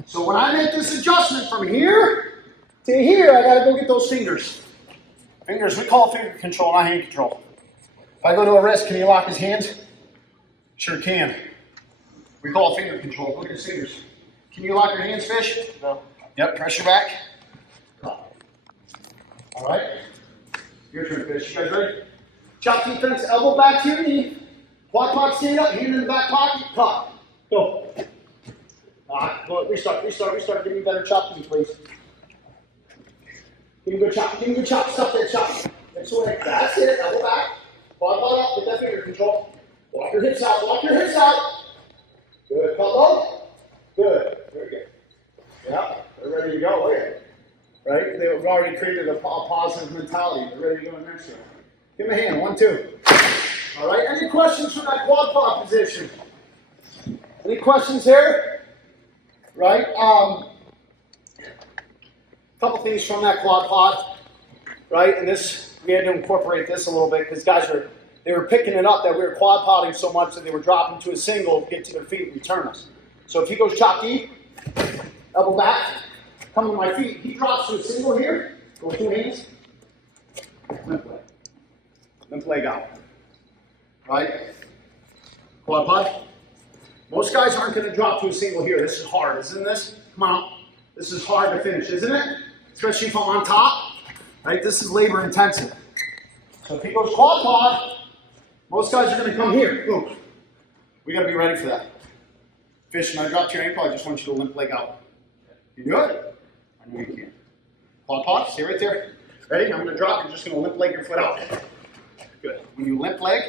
So when I make this adjustment from here to here, I gotta go get those fingers. Fingers, we call it finger control, not hand control. If I go to a wrist, can he lock his hands? Sure can. We call it finger control. Look at his fingers. Can you lock your hands, Fish? No. Yep, pressure back. All right. Your turn, Fish. You guys ready? Chop defense, elbow back to your knee. Quad pod, stand up, hand in the back pocket, cut. Go. Go, restart. Give me a better chop to me, please. Give me a good chop. Stop that chop. That's it. Elbow back. Quad pod up. Get that finger control. Walk your hips out. Good. Cut low. Good. Very good. Yeah. They're ready to go. Look at it. Right? They've already created a positive mentality. They're ready to go in next year. Give them a hand. 1, 2. All right. Any questions from that quad pod position? Any questions here? Right? Couple things from that quad pod, right? And this, we had to incorporate this a little bit because guys they were picking it up that we were quad podding so much that they were dropping to a single, get to their feet, and return us. So if he goes chop deep, elbow back, come to my feet, he drops to a single here, go 2 hands, limp leg out, right? Quad pod. Most guys aren't going to drop to a single here. This is hard, isn't this? Come on. This is hard to finish, isn't it? Especially if I'm on top, right? This is labor intensive. So if he goes quad pod, most guys are going to come here. Boom. We got to be ready for that. Fish, when I drop to your ankle, I just want you to limp leg out. You do it? I know you can. Quad pod, stay right there. Ready? I'm going to drop. You're just going to limp leg your foot out. Good. When you limp leg,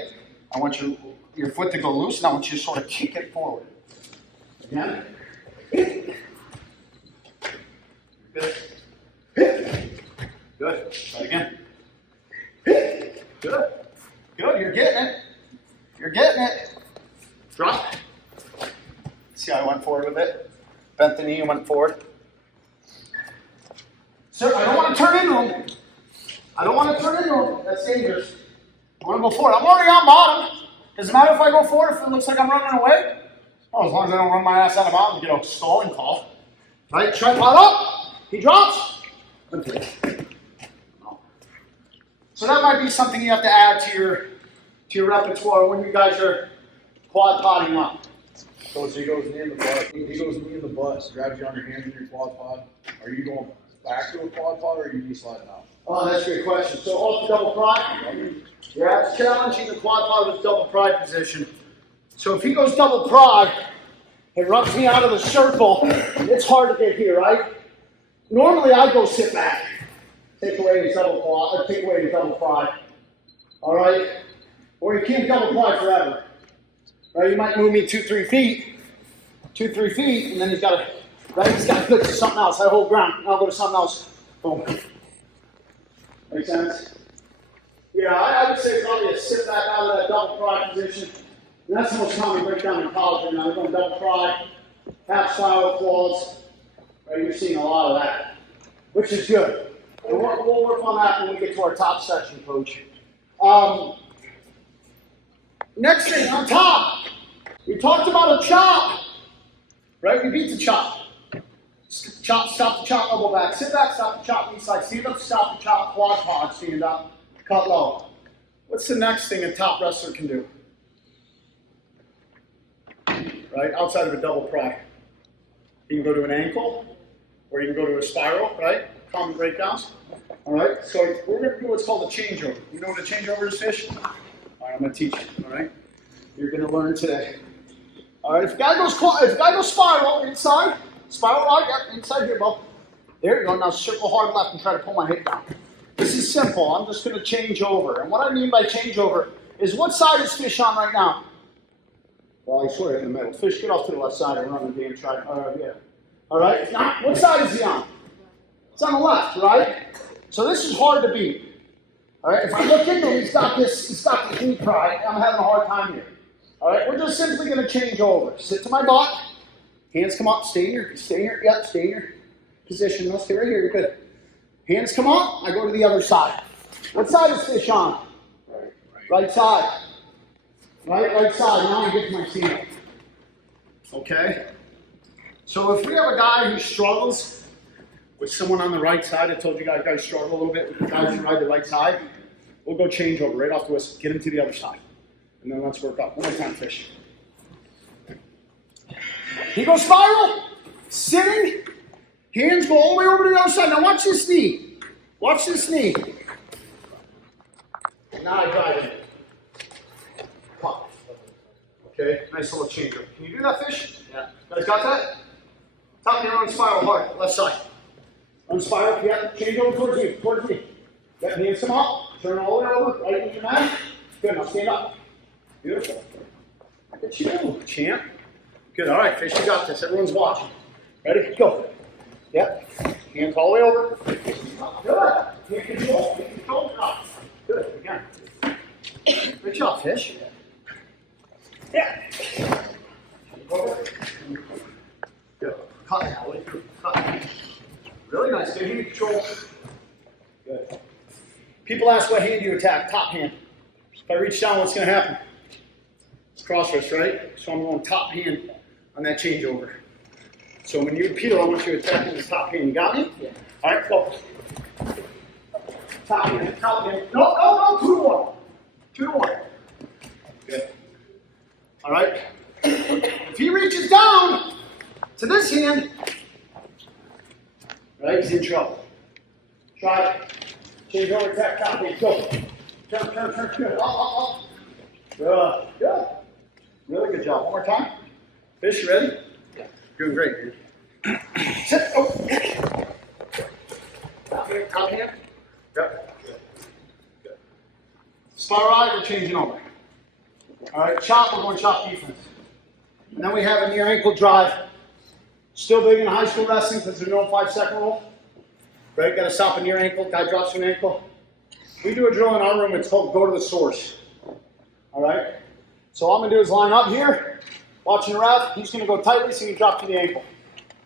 I want your foot to go loose, and I want you to sort of kick it forward. Again. Good. Good. Try it again. Good. Good. You're getting it. Drop. See how I went forward with it? Bent the knee and went forward. Sir, I don't want to turn into him. That's dangerous. I want to go forward. I'm already on bottom. Does it matter if I go for it if it looks like I'm running away? Oh, as long as I don't run my ass out of bounds and get a stalling call. Right, tripod up, he drops. So that might be something you have to add to your repertoire when you guys are quad podding up. So he goes knee in the butt. He goes knee in the butt, grabs you on your hands in your quad pod. Are you going back to a quad pod or are you knee sliding out? Oh, that's a good question. So off the double pry. Yeah, it's challenging the quad pod with double pry position. So if he goes double pry and rubs me out of the circle, it's hard to get here, right? Normally I go sit back, take away his double quad, or take away his double pry. All right? Or you can't double pry forever. Right? You might move me 2-3 feet, and then he's got to click to something else. I hold ground, and I'll go to something else. Boom. Make sense? Yeah, I would say probably a sit back out of that double pry position. And that's the most common breakdown in college right now. They're going double pry, half spiral claws. Right? You're seeing a lot of that, which is good. And we'll work on that when we get to our top section, Coach. Next thing, on top, we talked about a chop, right? We beat the chop. Chop, stop the chop, elbow back. Sit back, stop the chop, knee side. Stand up, stop the chop, quad pod, stand up, cut low. What's the next thing a top wrestler can do? Right, outside of a double pry. You can go to an ankle, or you can go to a spiral, right? Common breakdowns. All right, so we're going to do what's called a changeover. You know what a changeover is, Fish? All right, I'm going to teach you, all right? You're going to learn today. All right, if guy goes spiral, inside, spiral right, yep, inside here, Bob. There you go, now circle hard left and try to pull my hip down. This is simple, I'm just going to change over. And what I mean by change over is what side is Fish on right now? Well, I swear in the middle. Fish, get off to the left side and run the damn try. Yeah. All right, now, what side is he on? It's on the left, right? So this is hard to beat. All right, if I look into him, he's got this knee pry. I'm having a hard time here. All right, we're just simply going to change over. Sit to my butt. Hands come up. Stay here. Yep, stay in your position. No, stay right here. You're good. Hands come up. I go to the other side. What side is Fish on? Right side. Right side. Now I get to my stand. Okay? So if we have a guy who struggles with someone on the right side, I told you guys struggle a little bit with the guys who ride the right side, we'll go change over right off the whistle. Get him to the other side. And then let's work up. One more time, Fish. He goes spiral, sitting, hands go all the way over to the other side. Now watch this knee. Watch this knee. Now I drive in. Pop. Okay, nice little change up. Can you do that, Fish? Yeah. Guys got that? Top down on spiral hard, left side. On spiral, yeah, change over towards me. Let hands come up, turn all the way over, right into your mat. Good, now stand up. Beautiful. Look at you, champ. Good, all right, Fish, you got this. Everyone's watching. Ready? Go. Yep. Hands all the way over. Good. Take control. Good, again. Good job, Fish. Yeah. Over. Good. Cut now. Cut. Really nice. Good hand control. Good. People ask what hand you attack. Top hand. If I reach down, what's going to happen? It's cross wrist, right? So I'm going top hand on that changeover. So when you peel, I want you to attack with the top hand. You got me? Yeah. All right, go. Top hand. No. 2 to 1. 2 to 1. Good. All right. If he reaches down to this hand, right, he's in trouble. Try it. Change over, attack, top hand. Go. Turn. Good. Up. Good. Really good job. One more time. Fish, you ready? Yeah. Doing great, dude. Sit. Oh. Top hand. Yep. Good. Spiral ride, we're changing over. All right, chop, we're going chop defense. And then we have a near ankle drive. Still big in high school wrestling because there's no 5-second rule. Right, got to stop a near ankle, guy drops an ankle. We do a drill in our room, it's called go to the source. All right, so all I'm going to do is line up here, watching the ref. He's going to go tightly so he can drop to the ankle.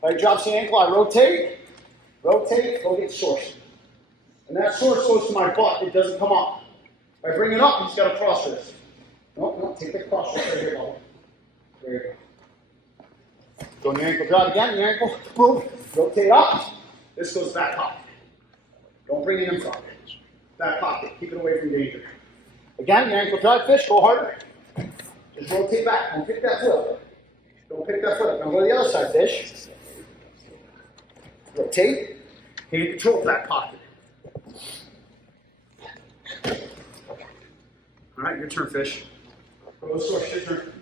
Right, drops the ankle, I rotate, go get the source. And that source goes to my butt, it doesn't come up. If I bring it up, he's got a cross wrist. No, take the cross right here, Bubba. There you go. Go on your ankle drive again, your ankle, boom, rotate up. This goes back pocket. Don't bring it in front. Back pocket, keep it away from danger. Again, your ankle drive fish, go harder. Just rotate back, don't pick that foot up. Don't pick that foot up. Now go to the other side, fish. Rotate, can you control back pocket? All right, your turn, fish. Go to the source, your turn.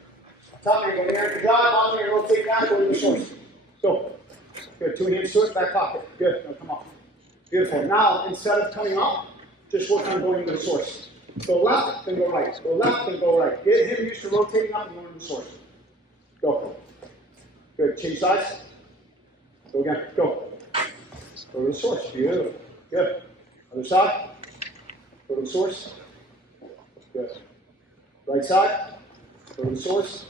Top here, go to the ankle drive, bottom here, rotate down, go to the source. Go. Good, 2 hands to it, back pocket. Good, now come on. Beautiful. Now, instead of coming up, just work on going to the source. Go left, then go right. Go left, then go right. Get him used to rotating up and going to the source. Go. Good. Change sides. Go again. Go. Go to the source. Beautiful. Good. Other side. Go to the source. Good. Right side. Go to the source.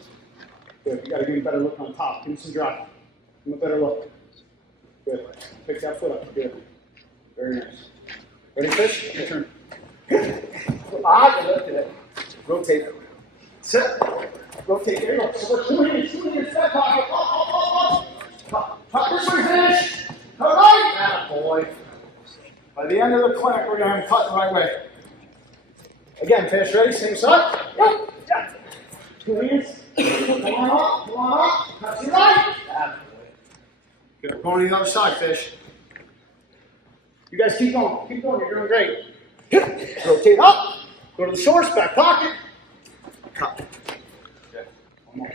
Good. You got to give a better look on top. Give him some drive. Give him a better look. Good. Pick that foot up. Good. Very nice. Ready, fish? Your turn. You lifted it. Rotate. Sit. Rotate. There you go. So we're 2 hands, back pocket. Up. Tuck this way, finish. Cut right. Ah, boy. By the end of the clinic, we're going to have him cut the right way. Again, finish ready, same side. Go. 2 hands. Come on up. Cut to the right. Ah, boy. Good. Going to the other side, fish. You guys keep going. Keep going. You're doing great. Rotate up. Go to the source, back pocket. Cut. Good. One more.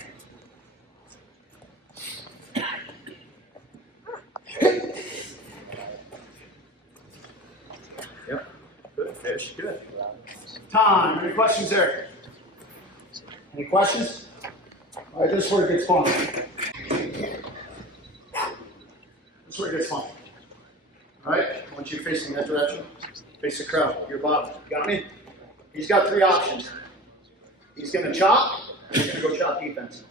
Yep. Good fish. Good. Time. Any questions there? Any questions? All right, this is where it gets fun. This is where it gets fun. All right, I want you facing that direction. Face the crowd, your bottom. Got me? He's got 3 options. He's going to chop, or he's going to go chop defense.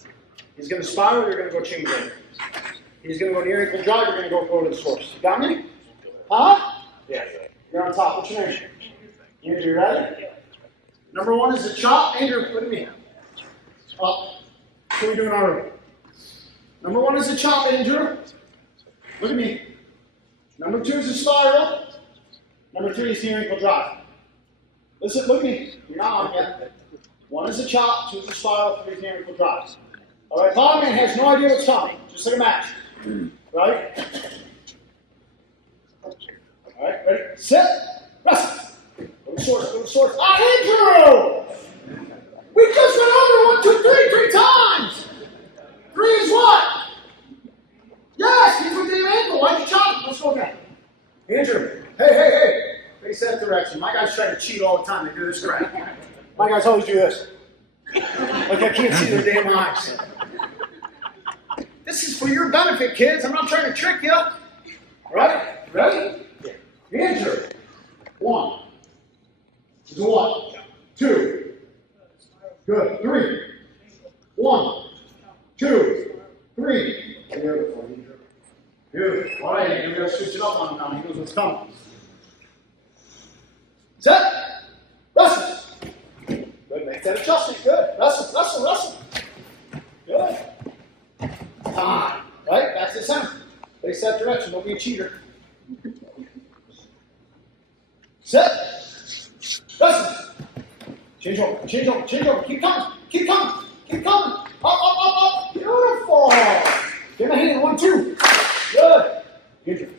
He's going to spiral, you're going to go change over. He's going to go near ankle drive, you're going to go to the source. Got me? Huh? Yeah. You're on top. What's your name? Andrew, you ready? Number 1 is a chop. Andrew, look at me. Up. What are we doing already? Number 1 is a chop, Andrew. Look at me. Number 2 is a spiral. Number 3 is near ankle drive. Listen, look at me. You're not on yet. 1 is a chop, 2 is a spiral, 3 is near ankle drive. All right, bottom man has no idea what's coming. Just like a match. Right? All right, ready? Sit. Rest. Go to source, go to source. Ah, Andrew! We just went over 1, 2, 3 times! 3 is what? Yes, he's with the ankle. Why'd you chop? Let's go again. Andrew, hey. Face that direction. My guys try to cheat all the time. They do this right. My guys always do this. Like I can't see their damn eyes. This is for your benefit, kids. I'm not trying to trick you. All right? Ready? Andrew. 1. 1. 2. Good. 3. 1. 2. 3. Beautiful. Beautiful. All right, Andrew. We're going to switch it up on him now. He knows what's coming. Set. Wrestle. Good. Make that adjustment. Good. Wrestle. Good. Time. Right? That's the center. Face that direction. Don't be a cheater. Set. Wrestle. Change over. Keep coming. Up. Beautiful. Get a hand. 1, 2. Good. Good.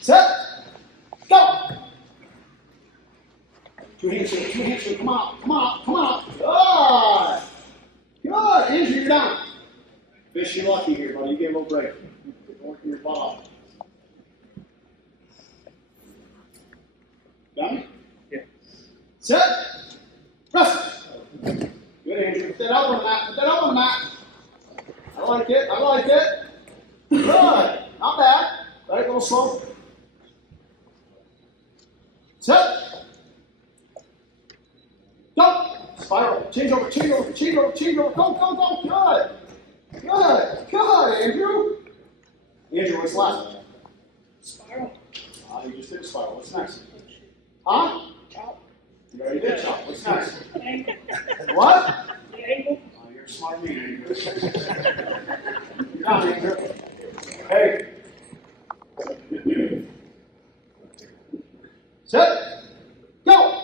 Set. Go. 2 hands. Come on. Good. Andrew, you're down. Fish, you're lucky here, buddy. You gave a little break. You're working your butt off. Done? Yeah. Set. Rest. Good, Andrew. Put that elbow on the mat. I like it. Good. Not bad. Right, a little slow. Set. Go. Spiral. Change over. Go. Good, Andrew. Andrew, what's left? Spiral. You just did a spiral. What's next? Huh? Chop. You already did chop. What's next? What? The ankle. Oh, you're a smart man, Andrew. Come on, Andrew. Hey. Set. Go.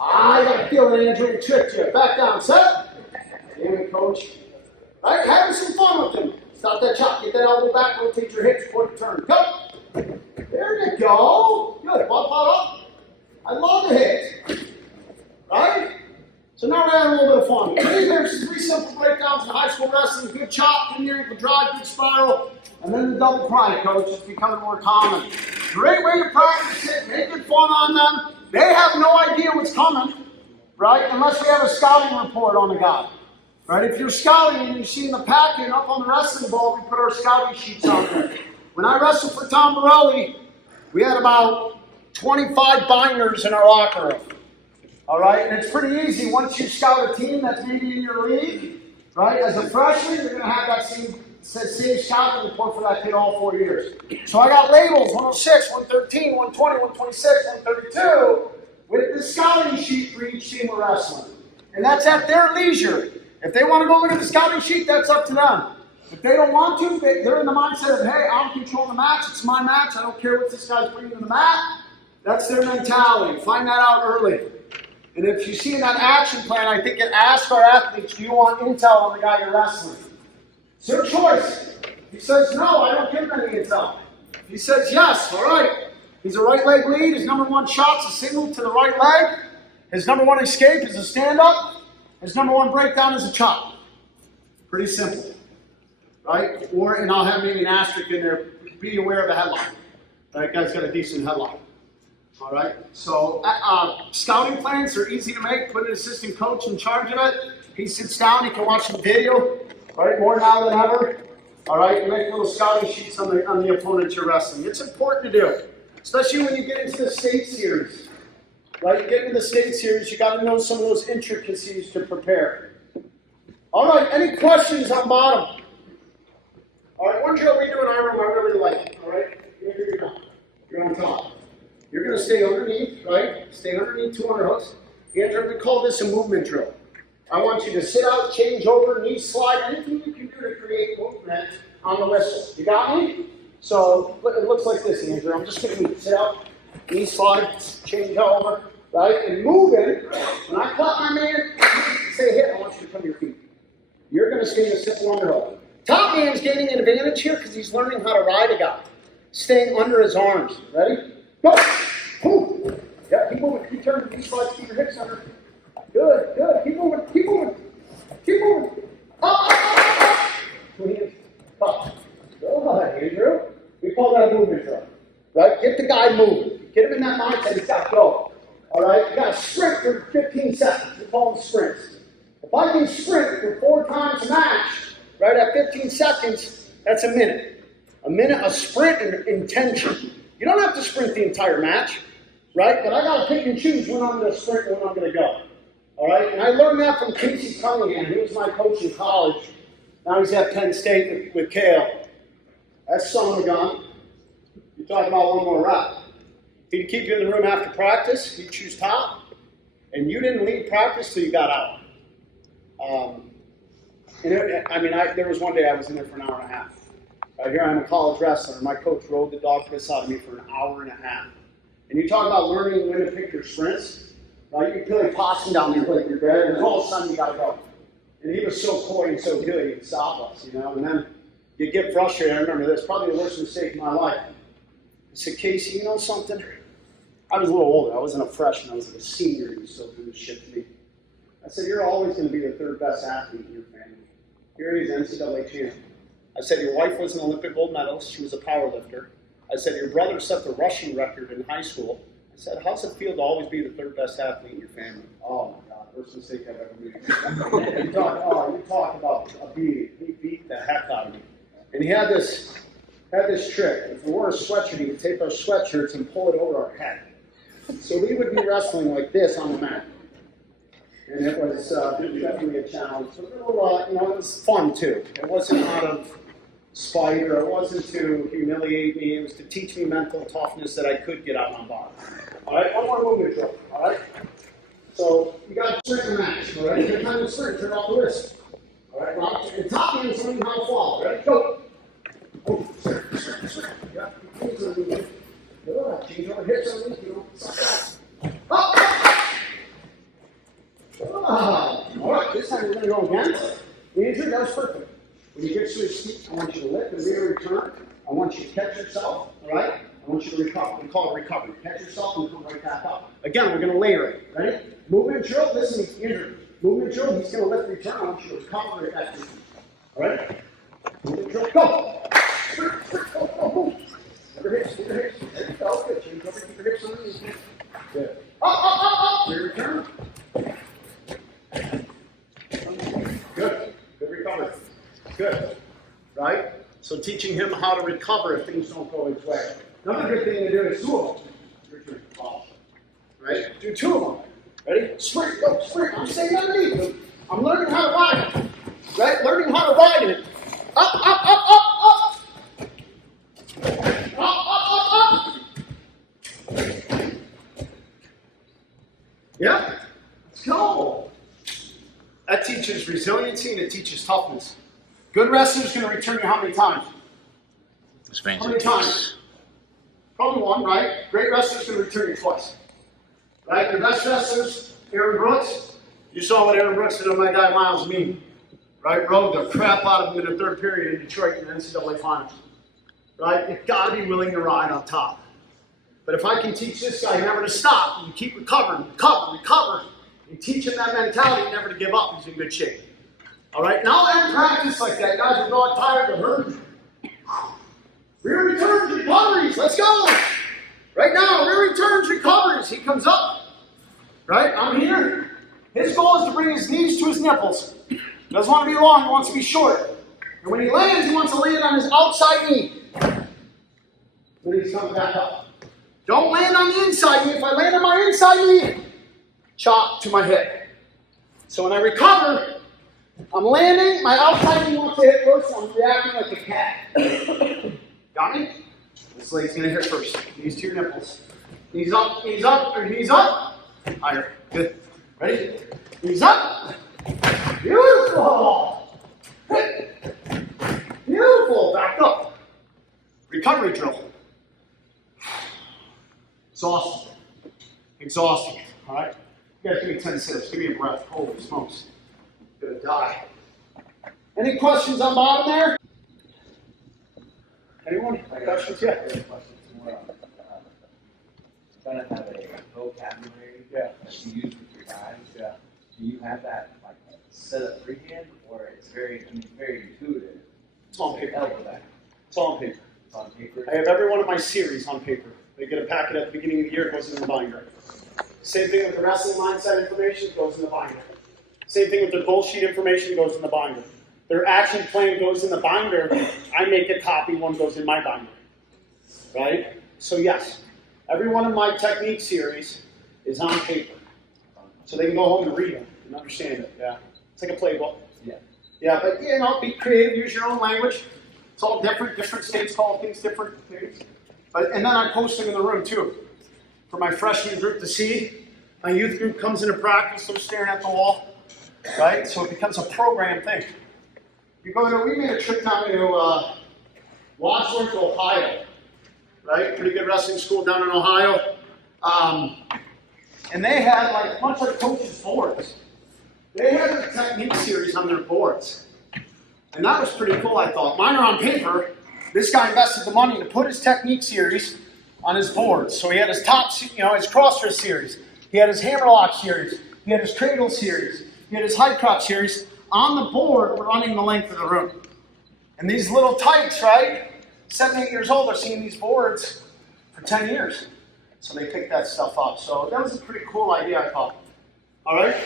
I got a feeling Andrew tricked you. Back down. Set. Damn it, coach. Right, having some fun with him. Stop that chop. Get that elbow back. Rotate your hips. Quarter turn. Go. There you go. Good. Ball pot up. I love the hit. Right? So now we're having a little bit of fun. There's 3 simple breakdowns in high school wrestling. Good chop, good near ankle drive, good spiral. And then the double pry, coach. It's becoming more common. Great way to practice it. Make it fun on them. They have no idea what's coming, right? Unless we have a scouting report on the guy. Right? If you're scouting and you see in the packet up on the wrestling ball, we put our scouting sheets out there. When I wrestled for Tom Borelli, we had about 25 binders in our locker room. All right, and it's pretty easy. Once you scout a team that's maybe in your league, right, as a freshman, you're going to have that same scouting report for that kid all 4 years. So I got labels 106, 113, 120, 126, 132 with the scouting sheet for each team we're wrestling. And that's at their leisure. If they want to go look at the scouting sheet, that's up to them. If they don't want to, they're in the mindset of, hey, I'm controlling the match. It's my match. I don't care what this guy's bringing to the mat. That's their mentality. Find that out early. And if you see in that action plan, I think it asks our athletes, do you want intel on the guy you're wrestling? It's their choice. He says, no, I don't give him any intel. He says, yes, all right. He's a right leg lead. His number 1 shot's a single to the right leg. His number 1 escape is a stand-up. His number 1 breakdown is a chop. Pretty simple, right? And I'll have maybe an asterisk in there. Be aware of the headline. That guy's got a decent headline. All right, so scouting plans are easy to make. Put an assistant coach in charge of it. He sits down, he can watch the video, right, more now than ever. All right, you make little scouting sheets on the opponent you're wrestling. It's important to do, especially when you get into the state series. Right, you get into the state series, you got to know some of those intricacies to prepare. All right, any questions on bottom? All right, one drill we do in our room I really like. All right, you're on top. You're going to stay underneath, right? Stay underneath 2 underhooks. Andrew, we call this a movement drill. I want you to sit out, change over, knee slide, anything you can do to create movement on the whistle. You got me? So it looks like this, Andrew. I'm just going to sit out, knee slide, change over, right? And moving. When I clap my man, say hit, I want you to come to your feet. You're going to stay in a simple underhook. Top man's gaining an advantage here because he's learning how to ride a guy. Staying under his arms. Ready? Go! Move! Yeah, keep moving, keep turning, keep sliding, keep your hips under. Good, good, keep moving, keep moving, keep moving. Up! Clean, up. Go ahead, Andrew. We call that a movement drill. Right? Get the guy moving. Get him in that mindset, he's got to go. All right? You got to sprint for 15 seconds. We call them sprints. If I can sprint for 4 times a match, right, at 15 seconds, that's a minute. A minute, a sprint and intention. You don't have to sprint the entire match, right? But I got to pick and choose when I'm going to sprint and when I'm going to go. All right? And I learned that from Casey Cunningham. He was my coach in college. Now he's at Penn State with Kale. That's son of a gun. You're talking about 1 more rep. He'd keep you in the room after practice. He'd choose top. And you didn't leave practice till you got out. There was one day I was in there for an hour and a half. Here I am a college wrestler. My coach rode the dog piss out of me for an hour and a half. And you talk about learning when to pick your sprints. Right? You can really toss him down there like you're dead, and then all of a sudden you got to go. And he was so coy and so good, he'd stop us, you know. And then you get frustrated. I remember this, probably the worst mistake of my life. I said, Casey, you know something? I was a little older. I wasn't a freshman. I was a senior. He was still doing shit to me. I said, you're always going to be the 3rd best athlete in your family. Here he is, NCAA champion. I said, your wife was an Olympic gold medalist. She was a power lifter. I said, your brother set the rushing record in high school. I said, how's it feel to always be the 3rd best athlete in your family? Oh, my God, worst mistake I've ever made. you talk about a beating. He beat the heck out of me. And he had this trick. If we wore a sweatshirt, he would take our sweatshirts and pull it over our head. So we would be wrestling like this on the mat. And it was definitely a challenge. So it was fun, too. It wasn't out of spite, or it wasn't to humiliate me. It was to teach me mental toughness that I could get out on bottom. All right, one more movement drill. All right. So you got to sprint the match, all right? Every time you sprint, turn off the wrist. All right, Rob, the top hand is learning how to fall, ready? Go. Oh, sprint, sprint, sprint. Yeah, knees underneath. Good, change over hips underneath, you know. Up, up, up. All right, this time we're going to go again. Andrew, that was perfect. When you get to your feet, I want you to lift and rear return. I want you to catch yourself, all right? I want you to recover. We call it recovery. Catch yourself and come right back up. Again, we're going to layer it, ready? Movement drill, listen, Andrew. Movement drill, he's going to lift return. I want you to recover it back to your feet. All right? Movement drill, go. Sprint, sprint, go, go, go. Move your hips, move your hips. There you go, good. Change over, keep your hips underneath. Good. Up, up, up, up. Rear return. Good. Good recovery. Good. Right? So teaching him how to recover if things don't go his way. Another good thing to do is 2 of them. Right? Do 2 of them. Ready? Sprint, go, sprint. I'm staying underneath them. I'm learning how to ride it. Right? Learning how to ride it. Up, up, up, up, up. Up, up, up, up. Yeah. Let's go. That teaches resiliency and it teaches toughness. Good wrestler's going to return you how many times? How many times? Probably 1, right? Great wrestler's going to return you twice. Right? The best wrestlers, Aaron Brooks. You saw what Aaron Brooks did on my guy Miles Mean. Right? Rode the crap out of him in the 3rd period in Detroit in the NCAA Finals. Right? You've got to be willing to ride on top. But if I can teach this guy never to stop, and you keep recovering, recover, and teach him that mentality never to give up, he's in good shape. All right? Now end practice like that. Guys are not tired of hurting. Rear returns, recoveries. Let's go. Right now, rear returns, recoveries. He comes up. Right? I'm here. His goal is to bring his knees to his nipples. Doesn't want to be long. He wants to be short. And when he lands, he wants to land on his outside knee. When he's coming back up. Don't land on the inside knee. If I land on my inside knee, chop to my hip. So when I recover, I'm landing. My outside knee wants to hit first. So I'm reacting like a cat. Got me? This leg's going to hit first. Knees to your nipples. Knees up, or knees up. Higher. Good. Ready? Knees up. Beautiful. Beautiful. Back up. Recovery drill. Exhausting. Exhausting. All right? You guys give me 10 sit-ups. Give me a breath. Holy smokes. I'm going to die. Any questions on bottom there? Anyone? Questions? Yeah. Trying to have a vocabulary that you use with your guys. Yeah. Do you have that like set up freehand, or it's very intuitive? It's on paper. Help with that. It's all on paper. It's on paper. I have every one of my series on paper. They get a packet at the beginning of the year, it goes in the binder. Same thing with the wrestling mindset information, goes in the binder. Same thing with their goal sheet information, goes in the binder. Their action plan goes in the binder. I make a copy, one goes in my binder. Right? So yes, every one of my technique series is on paper. So they can go home and read it and understand it. Yeah. It's like a playbook. Yeah. Yeah, but you know, be creative, use your own language. It's all different. Different states call things different things. And then I post them in the room too. For my freshman group to see. My youth group comes into practice, they're staring at the wall. Right? So it becomes a program thing. We made a trip down to Wadsworth, Ohio. Right? Pretty good wrestling school down in Ohio. And they had, like, much like coaches' boards, they had a technique series on their boards. And that was pretty cool, I thought. Mine are on paper. This guy invested the money to put his technique series on his boards. So he had his top, his cross-dress series. He had his hammerlock series. He had his cradle series. He had his high crotch series. On the board, we're running the length of the room. And these little tykes, right? 7, 8 years old are seeing these boards for 10 years. So they picked that stuff up. So that was a pretty cool idea, I thought. All right?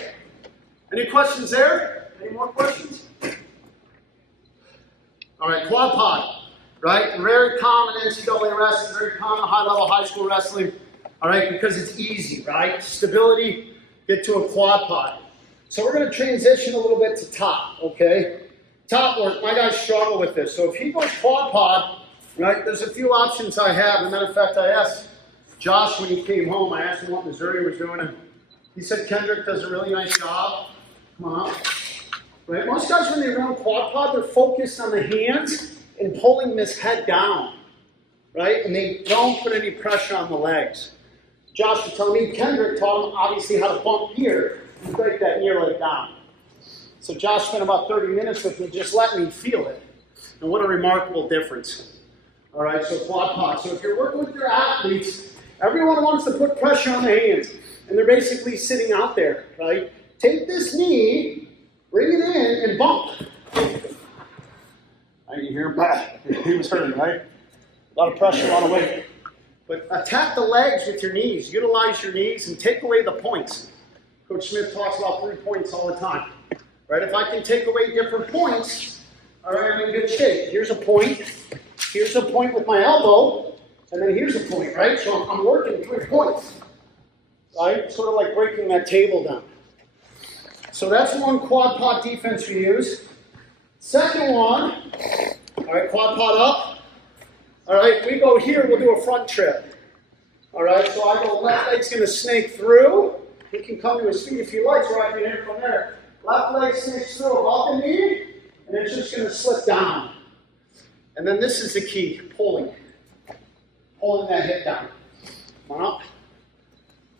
Any questions there? Any more questions? All right, quad pod. Right? Very common NCAA wrestling, very common high-level high school wrestling. All right? Because it's easy, right? Stability, get to a quad pod. So we're going to transition a little bit to top, okay? Top work, my guys struggle with this. So if he goes quad pod, right, there's a few options I have. As a matter of fact, I asked Josh when he came home, I asked him what Missouri was doing. And He said Kendrick does a really nice job. Come on up. Right? Most guys, when they run quad pod, they're focused on the hands and pulling this head down. Right? And they don't put any pressure on the legs. Josh was telling me Kendrick taught him obviously how to bump here and break that near leg down. So Josh spent about 30 minutes with me just letting me feel it. And what a remarkable difference. All right, so quad pod. So if you're working with your athletes, everyone wants to put pressure on the hands. And they're basically sitting out there, right? Take this knee, bring it in, and bump. I can hear him back. He was hurting, right? A lot of pressure, a lot of weight. But attack the legs with your knees. Utilize your knees and take away the points. Coach Smith talks about 3 points all the time. Right? If I can take away different points, all right, I'm in good shape. Here's a point. Here's a point with my elbow. And then here's a point, right? So I'm working 3 points. Right? Sort of like breaking that table down. So that's one quad pod defense we use. Second one, all right, quad pod up. All right, we go here, we'll do a front trip. All right, so I go left leg's going to snake through. He can come to his feet if he likes, or I can hit from there. Left leg snakes through above the knee, and it's just going to slip down. And then this is the key, pulling. Pulling that hip down. Come on up.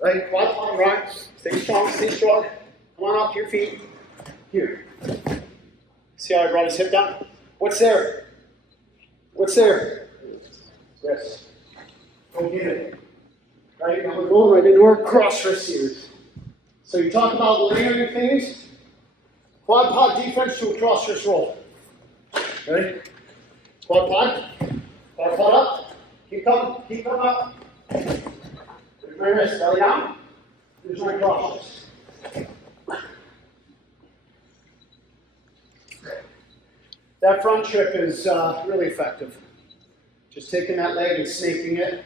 Right, quad pod, right. Stay strong, stay strong. Come on up, your feet. Here. See how I brought his hip down? What's there? What's there? Wrist. Go get it. Right, now we're going right into our cross wrist here. So you talk about layering things. Quad pod defense to a cross wrist roll. Ready? Quad pod. Quad pod up. Keep coming. Keep coming up. There's my wrist. Belly down. There's my cross wrist. That front trip is really effective. Just taking that leg and snaking it.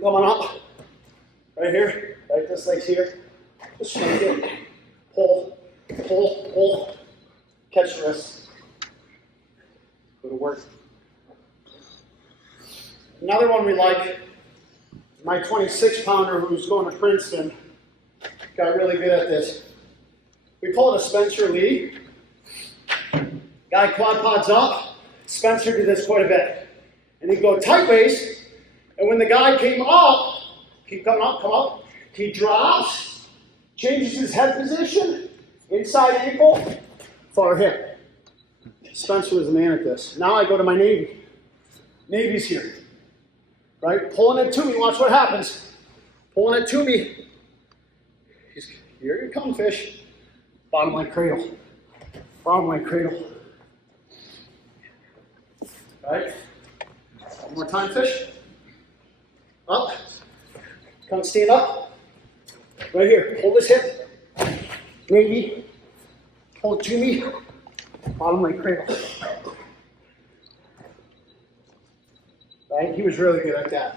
Coming up. Right here. Right, this leg's here. Just snake it. Pull. Pull. Pull. Catch the wrist. Go to work. Another one we like, my 26-pounder who's going to Princeton got really good at this. We call it a Spencer Lee. Guy quad pods up. Spencer did this quite a bit. And he'd go tight waist. And when the guy came up, keep coming up, come up. He drops, changes his head position, inside ankle, far hip. Spencer was a man at this. Now I go to my Navy. Navy's here. Right? Pulling it to me. Watch what happens. Pulling it to me. Here you come, fish. Bottom leg cradle. Bottom leg cradle. Right? One more time, fish. Up. Come stand up. Right here. Hold this hip. Navy. Hold to me. Bottom leg cradle. Right? He was really good at that.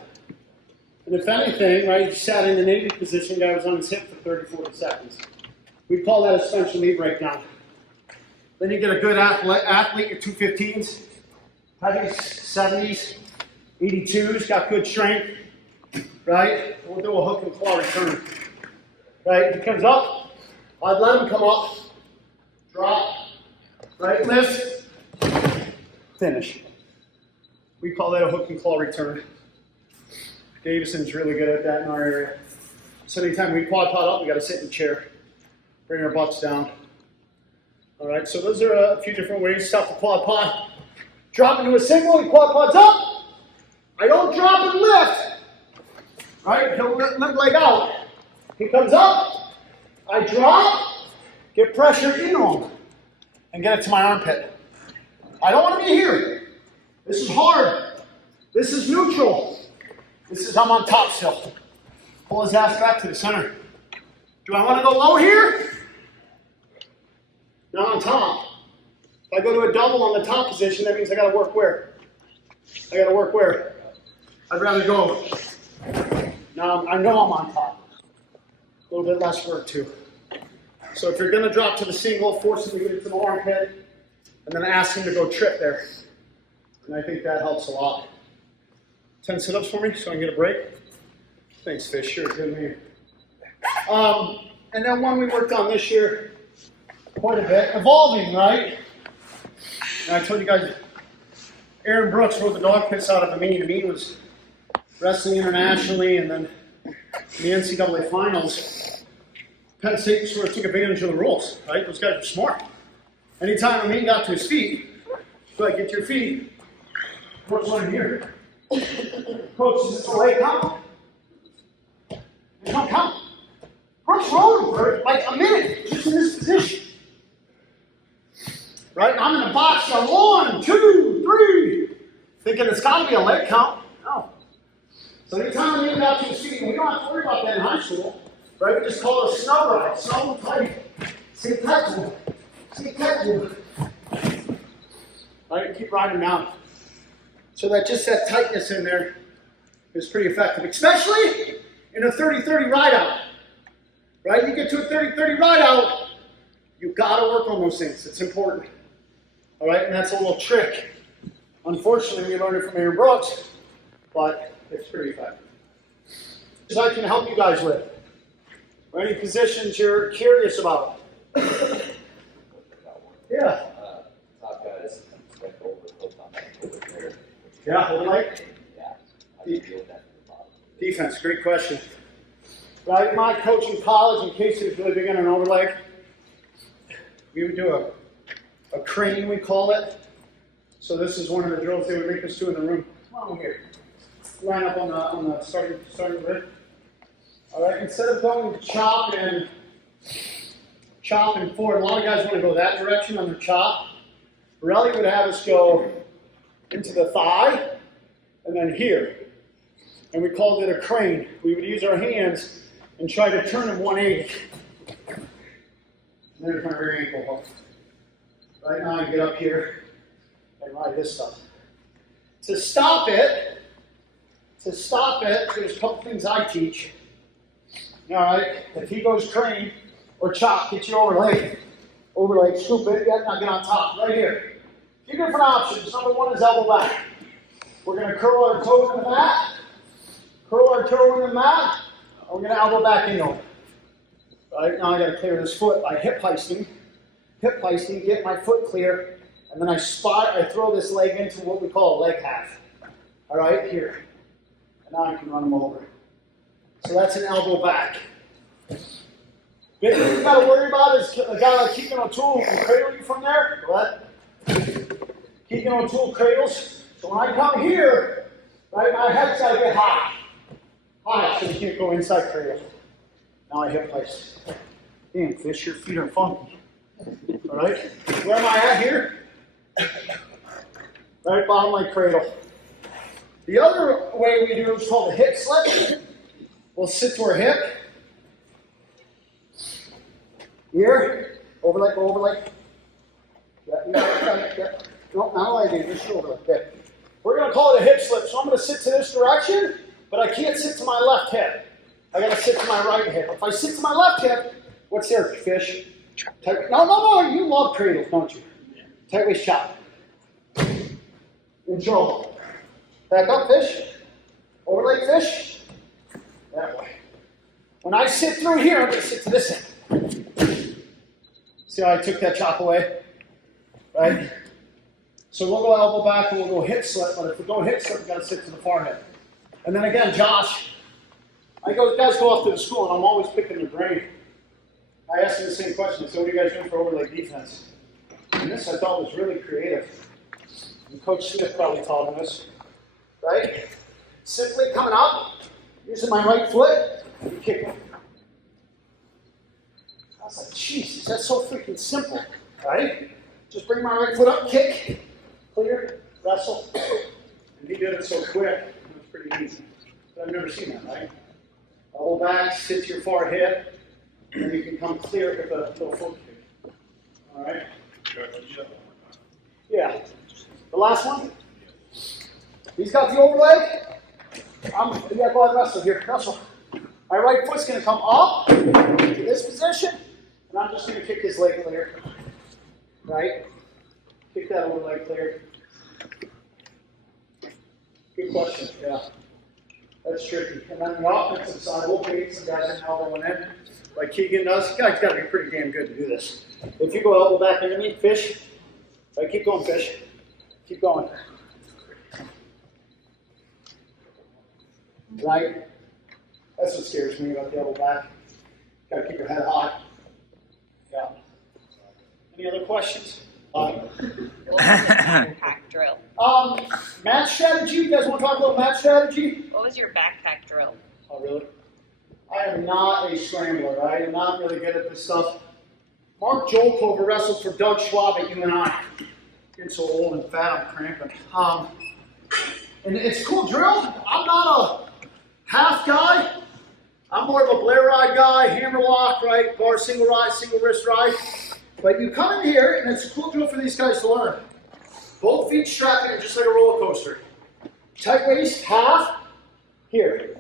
And if anything, right, he sat in the Navy position, guy was on his hip for 30, 40 seconds. We call that a Spencer Lee breakdown. Then you get a good athlete, your 215s, heavies, 70s, 82s, got good strength, right? We'll do a hook and claw return. Right? If he comes up, I'd let him come up, drop, right, lift, finish. We call that a hook and claw return. Davison's really good at that in our area. So anytime we quad pod up, we got to sit in the chair, bring our butts down. All right, so those are a few different ways to stop the quad pod. Drop into a single and quad pods up. I don't drop and lift. Right, he'll lift leg out. He comes up, I drop, get pressure into him, and get it to my armpit. I don't want to be here. This is hard. This is neutral. This is I'm on top still. Pull his ass back to the center. Do I want to go low here? Not on top. If I go to a double on the top position, that means I got to work where? I got to work where? I'd rather go. Now I know I'm on top. A little bit less work too. So if you're going to drop to the single, force him to get it to the armpit, and then ask him to go trip there. And I think that helps a lot. 10 sit-ups for me so I can get a break. Thanks, Fish. You're a good man. And then one we worked on this year quite a bit, evolving, right? And I told you guys, Aaron Brooks rode the dog piss out of Amin. Amin was wrestling internationally, and then in the NCAA finals, Penn State sort of took advantage of the rules, right? Those guys are smart. Anytime Amin got to his feet, go ahead, get to your feet. What's one here? Coach, is this a leg count? Don't count. Brooks rode for like a minute, just in this position. Right? I'm in the box, so 1, 2, 3. Thinking it's got to be a leg count. No. So anytime Amin got to his feet, and we don't have to worry about that in high school, right? We just call it a snow ride. Snow tight. Stay tight. Stay tight. Right? Keep riding down. So that just that tightness in there is pretty effective, especially in a 30-30 ride out. Right? You get to a 30-30 ride out, you got to work on those things. It's important. All right? And that's a little trick. Unfortunately, we learned it from Aaron Brooks, but it's pretty effective. So I can help you guys with. Or any positions you're curious about. Yeah. Top guys, step over, hook on that over there. Yeah, hold light. Yeah, I can deal with that from the bottom. Defense, great question. Right, my coach in college, in case he was really big on an overleg, we would do a crane, we call it. So this is one of the drills they would make us do in the room. Come on here. Line up on the starting grid. All right, instead of going chop and forward, a lot of guys want to go that direction on their chop. Borelli would have us go into the thigh and then here. And we called it a crane. We would use our hands and try to turn them 180. And there's my rear ankle hook. Right now I get up here and ride this stuff. To stop it, there's a couple things I teach. All right, if he goes crane or chop, get your overleg, scoop it, now get on top, right here. A few different options. Number one is elbow back. We're going to curl our toes in the mat, curl our toe in the mat, and we're going to elbow back in over. Right, now I got to clear this foot by hip heisting, get my foot clear, and then I throw this leg into what we call a leg half. All right, here. And now I can run them over. So that's an elbow back. Big thing you got to worry about is a guy like Keegan O'Toole can cradle you from there. What? Keegan O'Toole cradles. So when I come here, right, my head's got to get high. High, so you can't go inside cradle. Now I hip place. Damn, fish, your feet are funky. All right? Where am I at here? Right bottom of my cradle. The other way we do it is called a hip slip. We'll sit to our hip. Here. Overleg. Yeah. No, not like that. Just overleg. Okay. We're going to call it a hip slip. So I'm going to sit to this direction, but I can't sit to my left hip. I got to sit to my right hip. If I sit to my left hip, what's there, fish? No. You love cradles, don't you? Tight waist chop. Control. Back up, fish. Overleg, fish. That way. When I sit through here, I'm going to sit to this end. See how I took that chop away? Right? So we'll go elbow back and we'll go hip slip, but if we go hip slip, we've got to sit to the far hip. And then again, Josh, guys go off to the school and I'm always picking their brain. I asked him the same question. So what are you guys doing for overleg defense? And this I thought was really creative. And Coach Smith probably taught him this. Right? Simply coming up, using my right foot, and kicking. I was like, Jesus, that's so freaking simple. Right? Just bring my right foot up, kick, clear, wrestle. And he did it so quick. It was pretty easy. But I've never seen that, right? Elbow back, sit to your far hip, and then you can come clear with a little foot kick. All right? Yeah. The last one? He's got the overleg. Yeah, go ahead, wrestle here. Wrestle. My right foot's going to come up to this position, and I'm just going to kick his leg clear. Right? Kick that overleg clear. Good question. Yeah. That's tricky. And then the offensive side, we'll beat some guys in elbow and in, like Keegan does. Guy's got to be pretty damn good to do this. If you go elbow back into me, fish. Right, keep going, fish. Keep going. Right? That's what scares me about the elbow back. Got to keep your head high. Yeah. Any other questions? What was your backpack drill? Match strategy. You guys want to talk about match strategy? What was your backpack drill? Oh, really? I am not a scrambler. I am not really good at this stuff. Mark Jolkover wrestled for Doug Schwab at UNI. Getting so old and fat, I'm cramping. And it's a cool drill. I'm not a half guy. I'm more of a Blair ride guy, hammer lock, right? Bar single ride, single wrist ride. But you come in here, and it's a cool drill for these guys to learn. Both feet strapped in just like a roller coaster. Tight waist, half, here.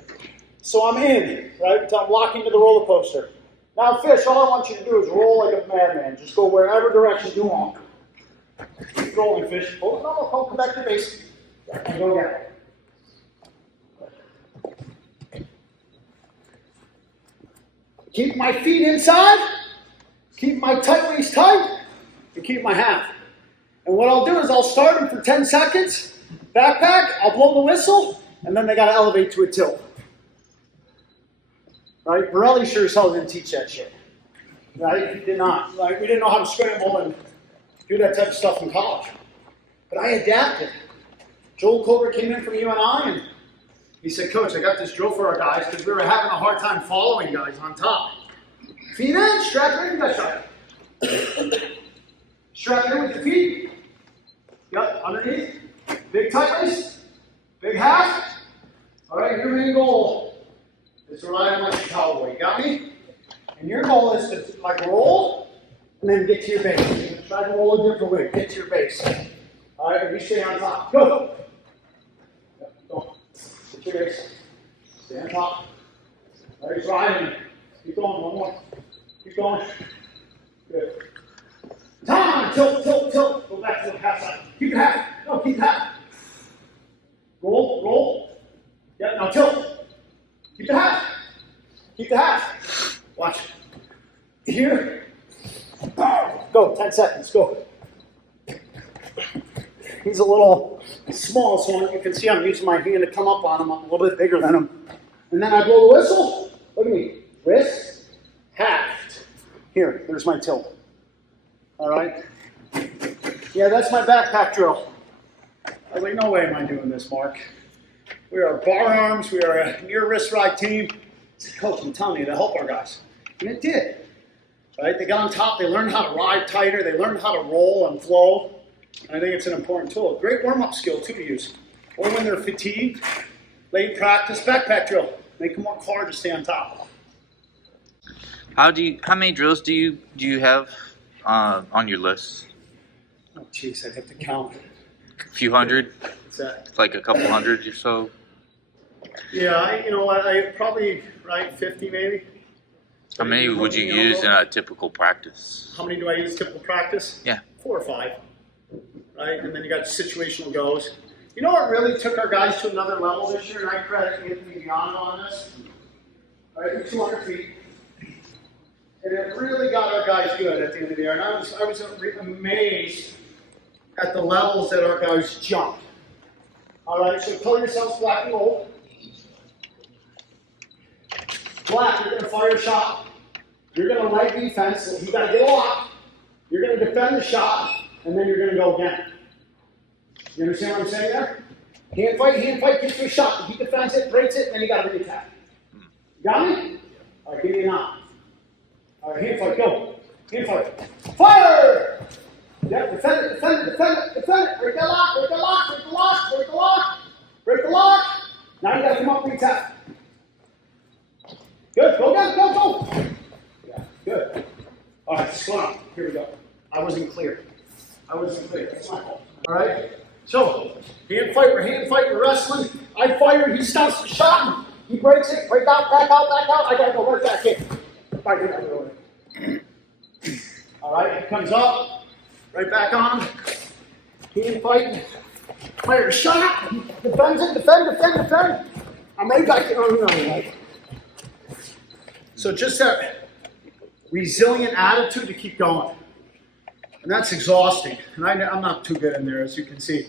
So I'm in, right? So I'm locking to the roller coaster. Now, fish, all I want you to do is roll like a madman. Just go wherever direction you want. Keep rolling, fish. Oh, no, come back to base. And go again. Keep my feet inside. Keep my tight waist tight. And keep my half. And what I'll do is I'll start them for 10 seconds. Backpack, I'll blow the whistle, and then they got to elevate to a tilt. Right? Borelli sure as hell didn't teach that shit. Right? He did not. Like, we didn't know how to scramble and do that type of stuff in college. But I adapted. Joel Colbert came in from UNI and he said, Coach, I got this drill for our guys because we were having a hard time following guys on top. Feet in, strap in, that's right. Strap in with your feet. Yep, underneath. Big tight waist. Big half. All right, your main goal is to ride on like a cowboy. You got me? And your goal is to like roll and then get to your base. You're going to try to roll a different way. Get to your base. All right, you stay on top. Go. Yep, go. Get to your base. Stay on top. All right, riding. Keep going. One more. Keep going. Good. Time. Tilt, tilt, tilt. Go back to the half side. Keep it half. No, keep it half. Roll, roll. Yep, now tilt. Keep the half. Keep the half. Watch. Here. Go, 10 seconds, go. He's a little small, so you can see I'm using my hand to come up on him. I'm a little bit bigger than him. And then I blow the whistle. Look at me. Wrist, half. Here, there's my tilt. All right? Yeah, that's my backpack drill. I was like, no way am I doing this, Mark. We are bar arms. We are a near wrist ride team. I said, Coach, I'm telling you to help our guys. And it did. Right? They got on top. They learned how to ride tighter. They learned how to roll and flow. And I think it's an important tool. Great warm-up skill, too, to use. Or when they're fatigued, late practice, backpack drill. Make them work hard to stay on top. How many drills do you have on your list? Oh, jeez, I'd have to count. A few hundred? What's that? Like a couple hundred or so? Yeah, I probably, 50 maybe. How many would you use in a typical practice? How many do I use typical practice? Yeah. 4 or 5. Right? And then you got situational goes. You know what really took our guys to another level this year, and I credit Anthony Beyond on this? All right, 200 feet. And it really got our guys good at the end of the year. And I was amazed at the levels that our guys jumped. All right, so color yourselves black and gold. Black, you're going to fire a shot. You're going to leg defense. So you got to get a lock. You're going to defend the shot, and then you're going to go again. You understand what I'm saying there? Hand fight, get you a shot. He defends it, breaks it, and then you got to re-attack. Got me? All right, give me a knock. All right, hand fight, go. Hand fight. Fire! Yep, defend it. Break that lock, break the lock. Now you got to come up, re-attack. Good, go again, go. Yeah, good. All right, slow down. Here we go. I wasn't clear. That's my fault. All right? So, hand fight, we're wrestling. I fire, he stops the shot. He breaks it, break out, back out. I gotta go right back in. All right, he comes up, right back on. Hand fight, fire a shot. Defends it, defend. I'm right back there on the other leg. So just that resilient attitude to keep going. And that's exhausting. And I'm not too good in there, as you can see.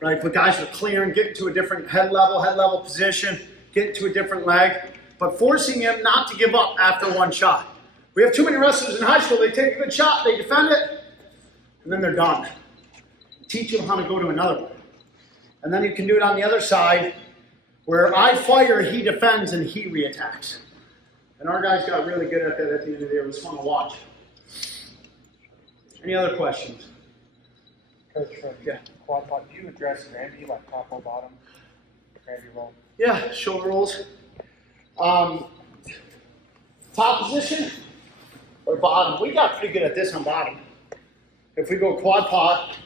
Right? But guys are clearing, getting to a different head level position, getting to a different leg, but forcing him not to give up after one shot. We have too many wrestlers in high school, they take a good shot, they defend it, and then they're done. Teach them how to go to another one. And then you can do it on the other side, where I fire, he defends, and he reattacks. And our guys got really good at that at the end of the day. It was fun to watch. Any other questions? Coach, Yeah. quad pod, do you address Granby like top or bottom? Granby roll. Yeah, shoulder rolls. Top position or bottom? We got pretty good at this on bottom. If we go quad pod,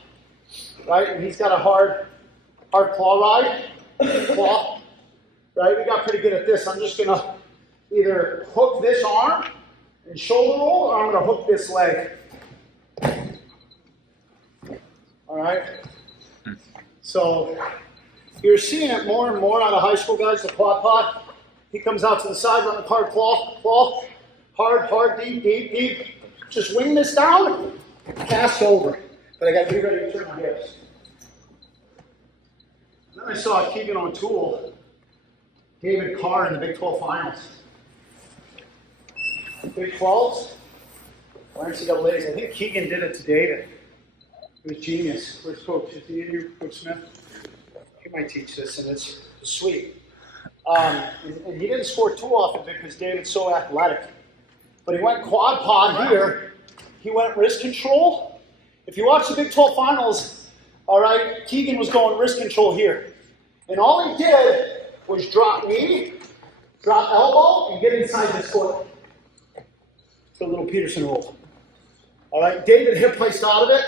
right, and he's got a hard claw ride, claw, right, we got pretty good at this. I'm just going to either hook this arm and shoulder roll, or I'm going to hook this leg. All right? So you're seeing it more and more out of high school guys, the quad pod. He comes out to the side, running hard claw, hard, deep. Just wing this down, cast over. But I got to be ready to turn my hips. And then I saw Keegan O'Toole, David Carr in the Big 12 finals. Big 12s, or NCAAs. I think Keegan did it to David. It was genius. Where's Coach? Is he in here, Coach Smith? He might teach this, and it's sweet. And he didn't score too often because David's so athletic. But he went quad pod here. He went wrist control. If you watch the Big 12 finals, all right, Keegan was going wrist control here. And all he did was drop knee, drop elbow, and get inside this foot. It's a little Peterson roll. All right, David hip placed out of it,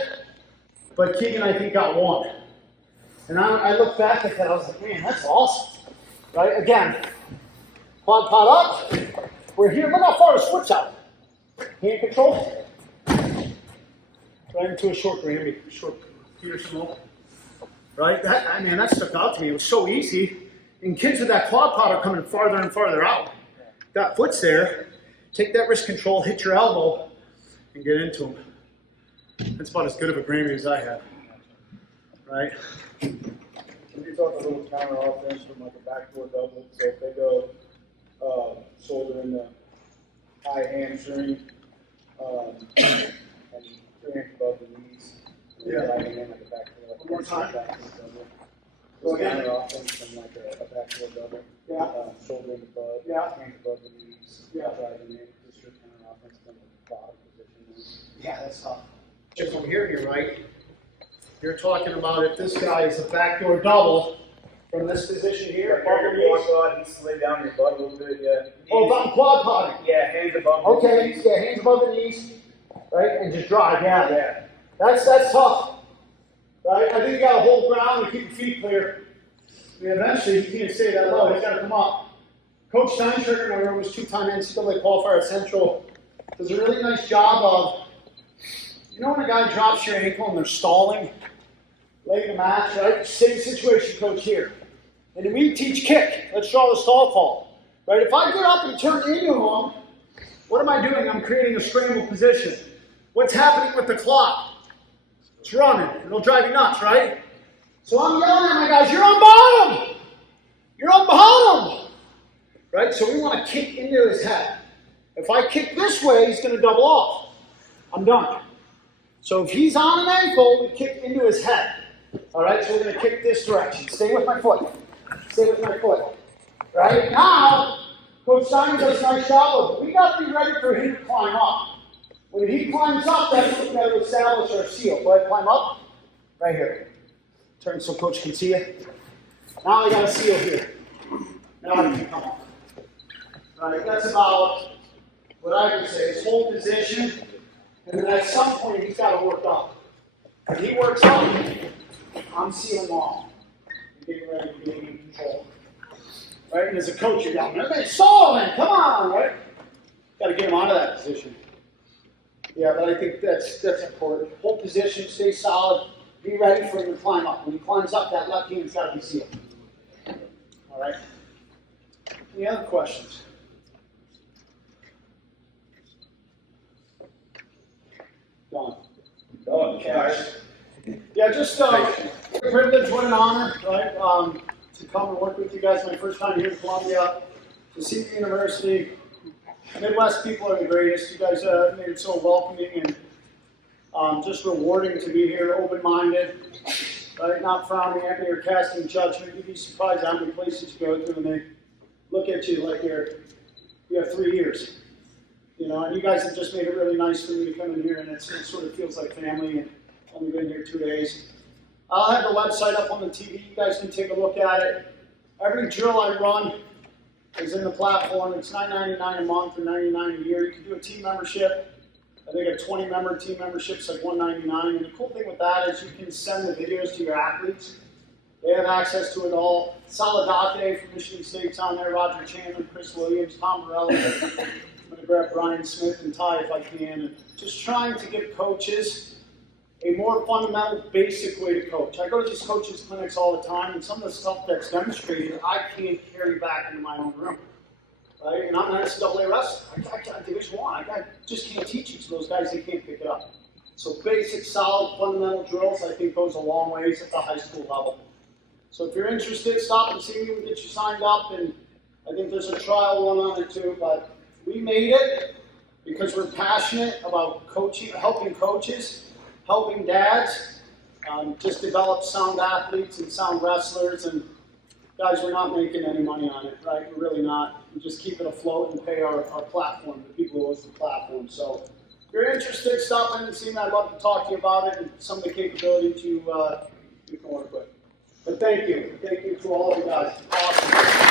but Keegan, I think, got one. And I look back at that, I was like, man, that's awesome. Right, again, quad pod up. We're here, look how far his foot's out. Hand control. Right into a short Granby, short Peterson roll. Right, that stuck out to me. It was so easy. And kids with that quad pod are coming farther and farther out. That foot's there. Take that wrist control, hit your elbow, and get into them. That's about as good of a Granby as I have. Right? We can talk a little counter offense from like a backdoor double. So if they go shoulder in the high hamstring and 2 hands above the knees, and then driving in like a backdoor. One more time. Backdoor double. Go It's again. counter offense from like a backdoor double. Yeah. Shoulder in the butt, Yeah. hands above the knees, Yeah. driving in. Just your counter offense from the bottom position. Yeah, that's tough. Just from here, right? You're talking about if this guy is a backdoor double from this position here, above the knees. Needs to lay down your butt a little bit, yeah. Oh, about quad podding. Yeah, hands above the Okay, knees. yeah, hands above the knees, right, and just drive. Yeah, Yeah. that's tough, right? I think you got to hold ground and keep your feet clear. I mean, eventually, you can't stay that low. He's got to come up. Coach Steinschreiber, in our room, was 2-time NCAA qualifier at Central. Does a really nice job of, you know, when a guy drops your ankle and they're stalling, late in the match, right? Same situation, coach, here. And we teach kick. Let's draw the stall call, right? If I get up and turn into him, what am I doing? I'm creating a scramble position. What's happening with the clock? It's running. It'll drive you nuts, right? So I'm yelling at my guys, you're on bottom! You're on bottom! Right? So we want to kick into his head. If I kick this way, he's going to double off. I'm done. So if he's on an ankle, we kick into his head. All right, so we're going to kick this direction. Stay with my foot. Stay with my foot. Right? Now, Coach Simon does a nice job of, we got to be ready for him to climb up. When he climbs up, that's when we've got to establish our seal. Go ahead, climb up. Right here. Turn so Coach can see it. Now I got a seal here. Now I can come up. All right, that's about what I would say is hold position. And then at some point, he's got to work up. If he works up, I'm sealing off. I'm getting ready to be in control. Right? And as a coach, you're down there, stalling, come on, right? Got to get him out of that position. Yeah, but I think that's important. Hold position, stay solid, be ready for him to climb up. When he climbs up, that left hand's got to be sealed. All right? Any other questions? Done. Cash. Yeah, just a privilege, what an honor, right? To come and work with you guys. My first time here in Columbia, to see the university. Midwest people are the greatest. You guys made it so welcoming and just rewarding to be here, open-minded, right? Not frowning at me or casting judgment. You'd be surprised how many places you go to and they look at you like you have 3 years. You know, and you guys have just made it really nice for me to come in here, and it sort of feels like family, and only been here 2 days. I'll have the website up on the TV. You guys can take a look at it. Every drill I run is in the platform. It's $9.99 a month or $99 a year. You can do a team membership. I think a 20-member team membership is like $199. And the cool thing with that is you can send the videos to your athletes. They have access to it all. Saladate from Michigan State's on there. Roger Chandler, Chris Williams, Tom Morelli. I'm going to grab Brian Smith and Ty if I can. And just trying to give coaches a more fundamental, basic way to coach. I go to these coaches' clinics all the time, and some of the stuff that's demonstrated, I can't carry back into my own room. Right? And I'm an NCAA wrestler. I got Division I. I just can't teach it to those guys. They can't pick it up. So basic, solid, fundamental drills, I think, goes a long ways at the high school level. So if you're interested, stop and see me. We'll get you signed up, and I think there's a trial one on it too. But we made it because we're passionate about coaching, helping coaches, helping dads, just develop sound athletes and sound wrestlers. And guys, we're not making any money on it, right? We're really not. We just keep it afloat and pay our platform, the people who host the platform. So if you're interested, stop in and see me. I'd love to talk to you about it and some of the capabilities you can work with. But thank you. Thank you to all of you guys. Awesome.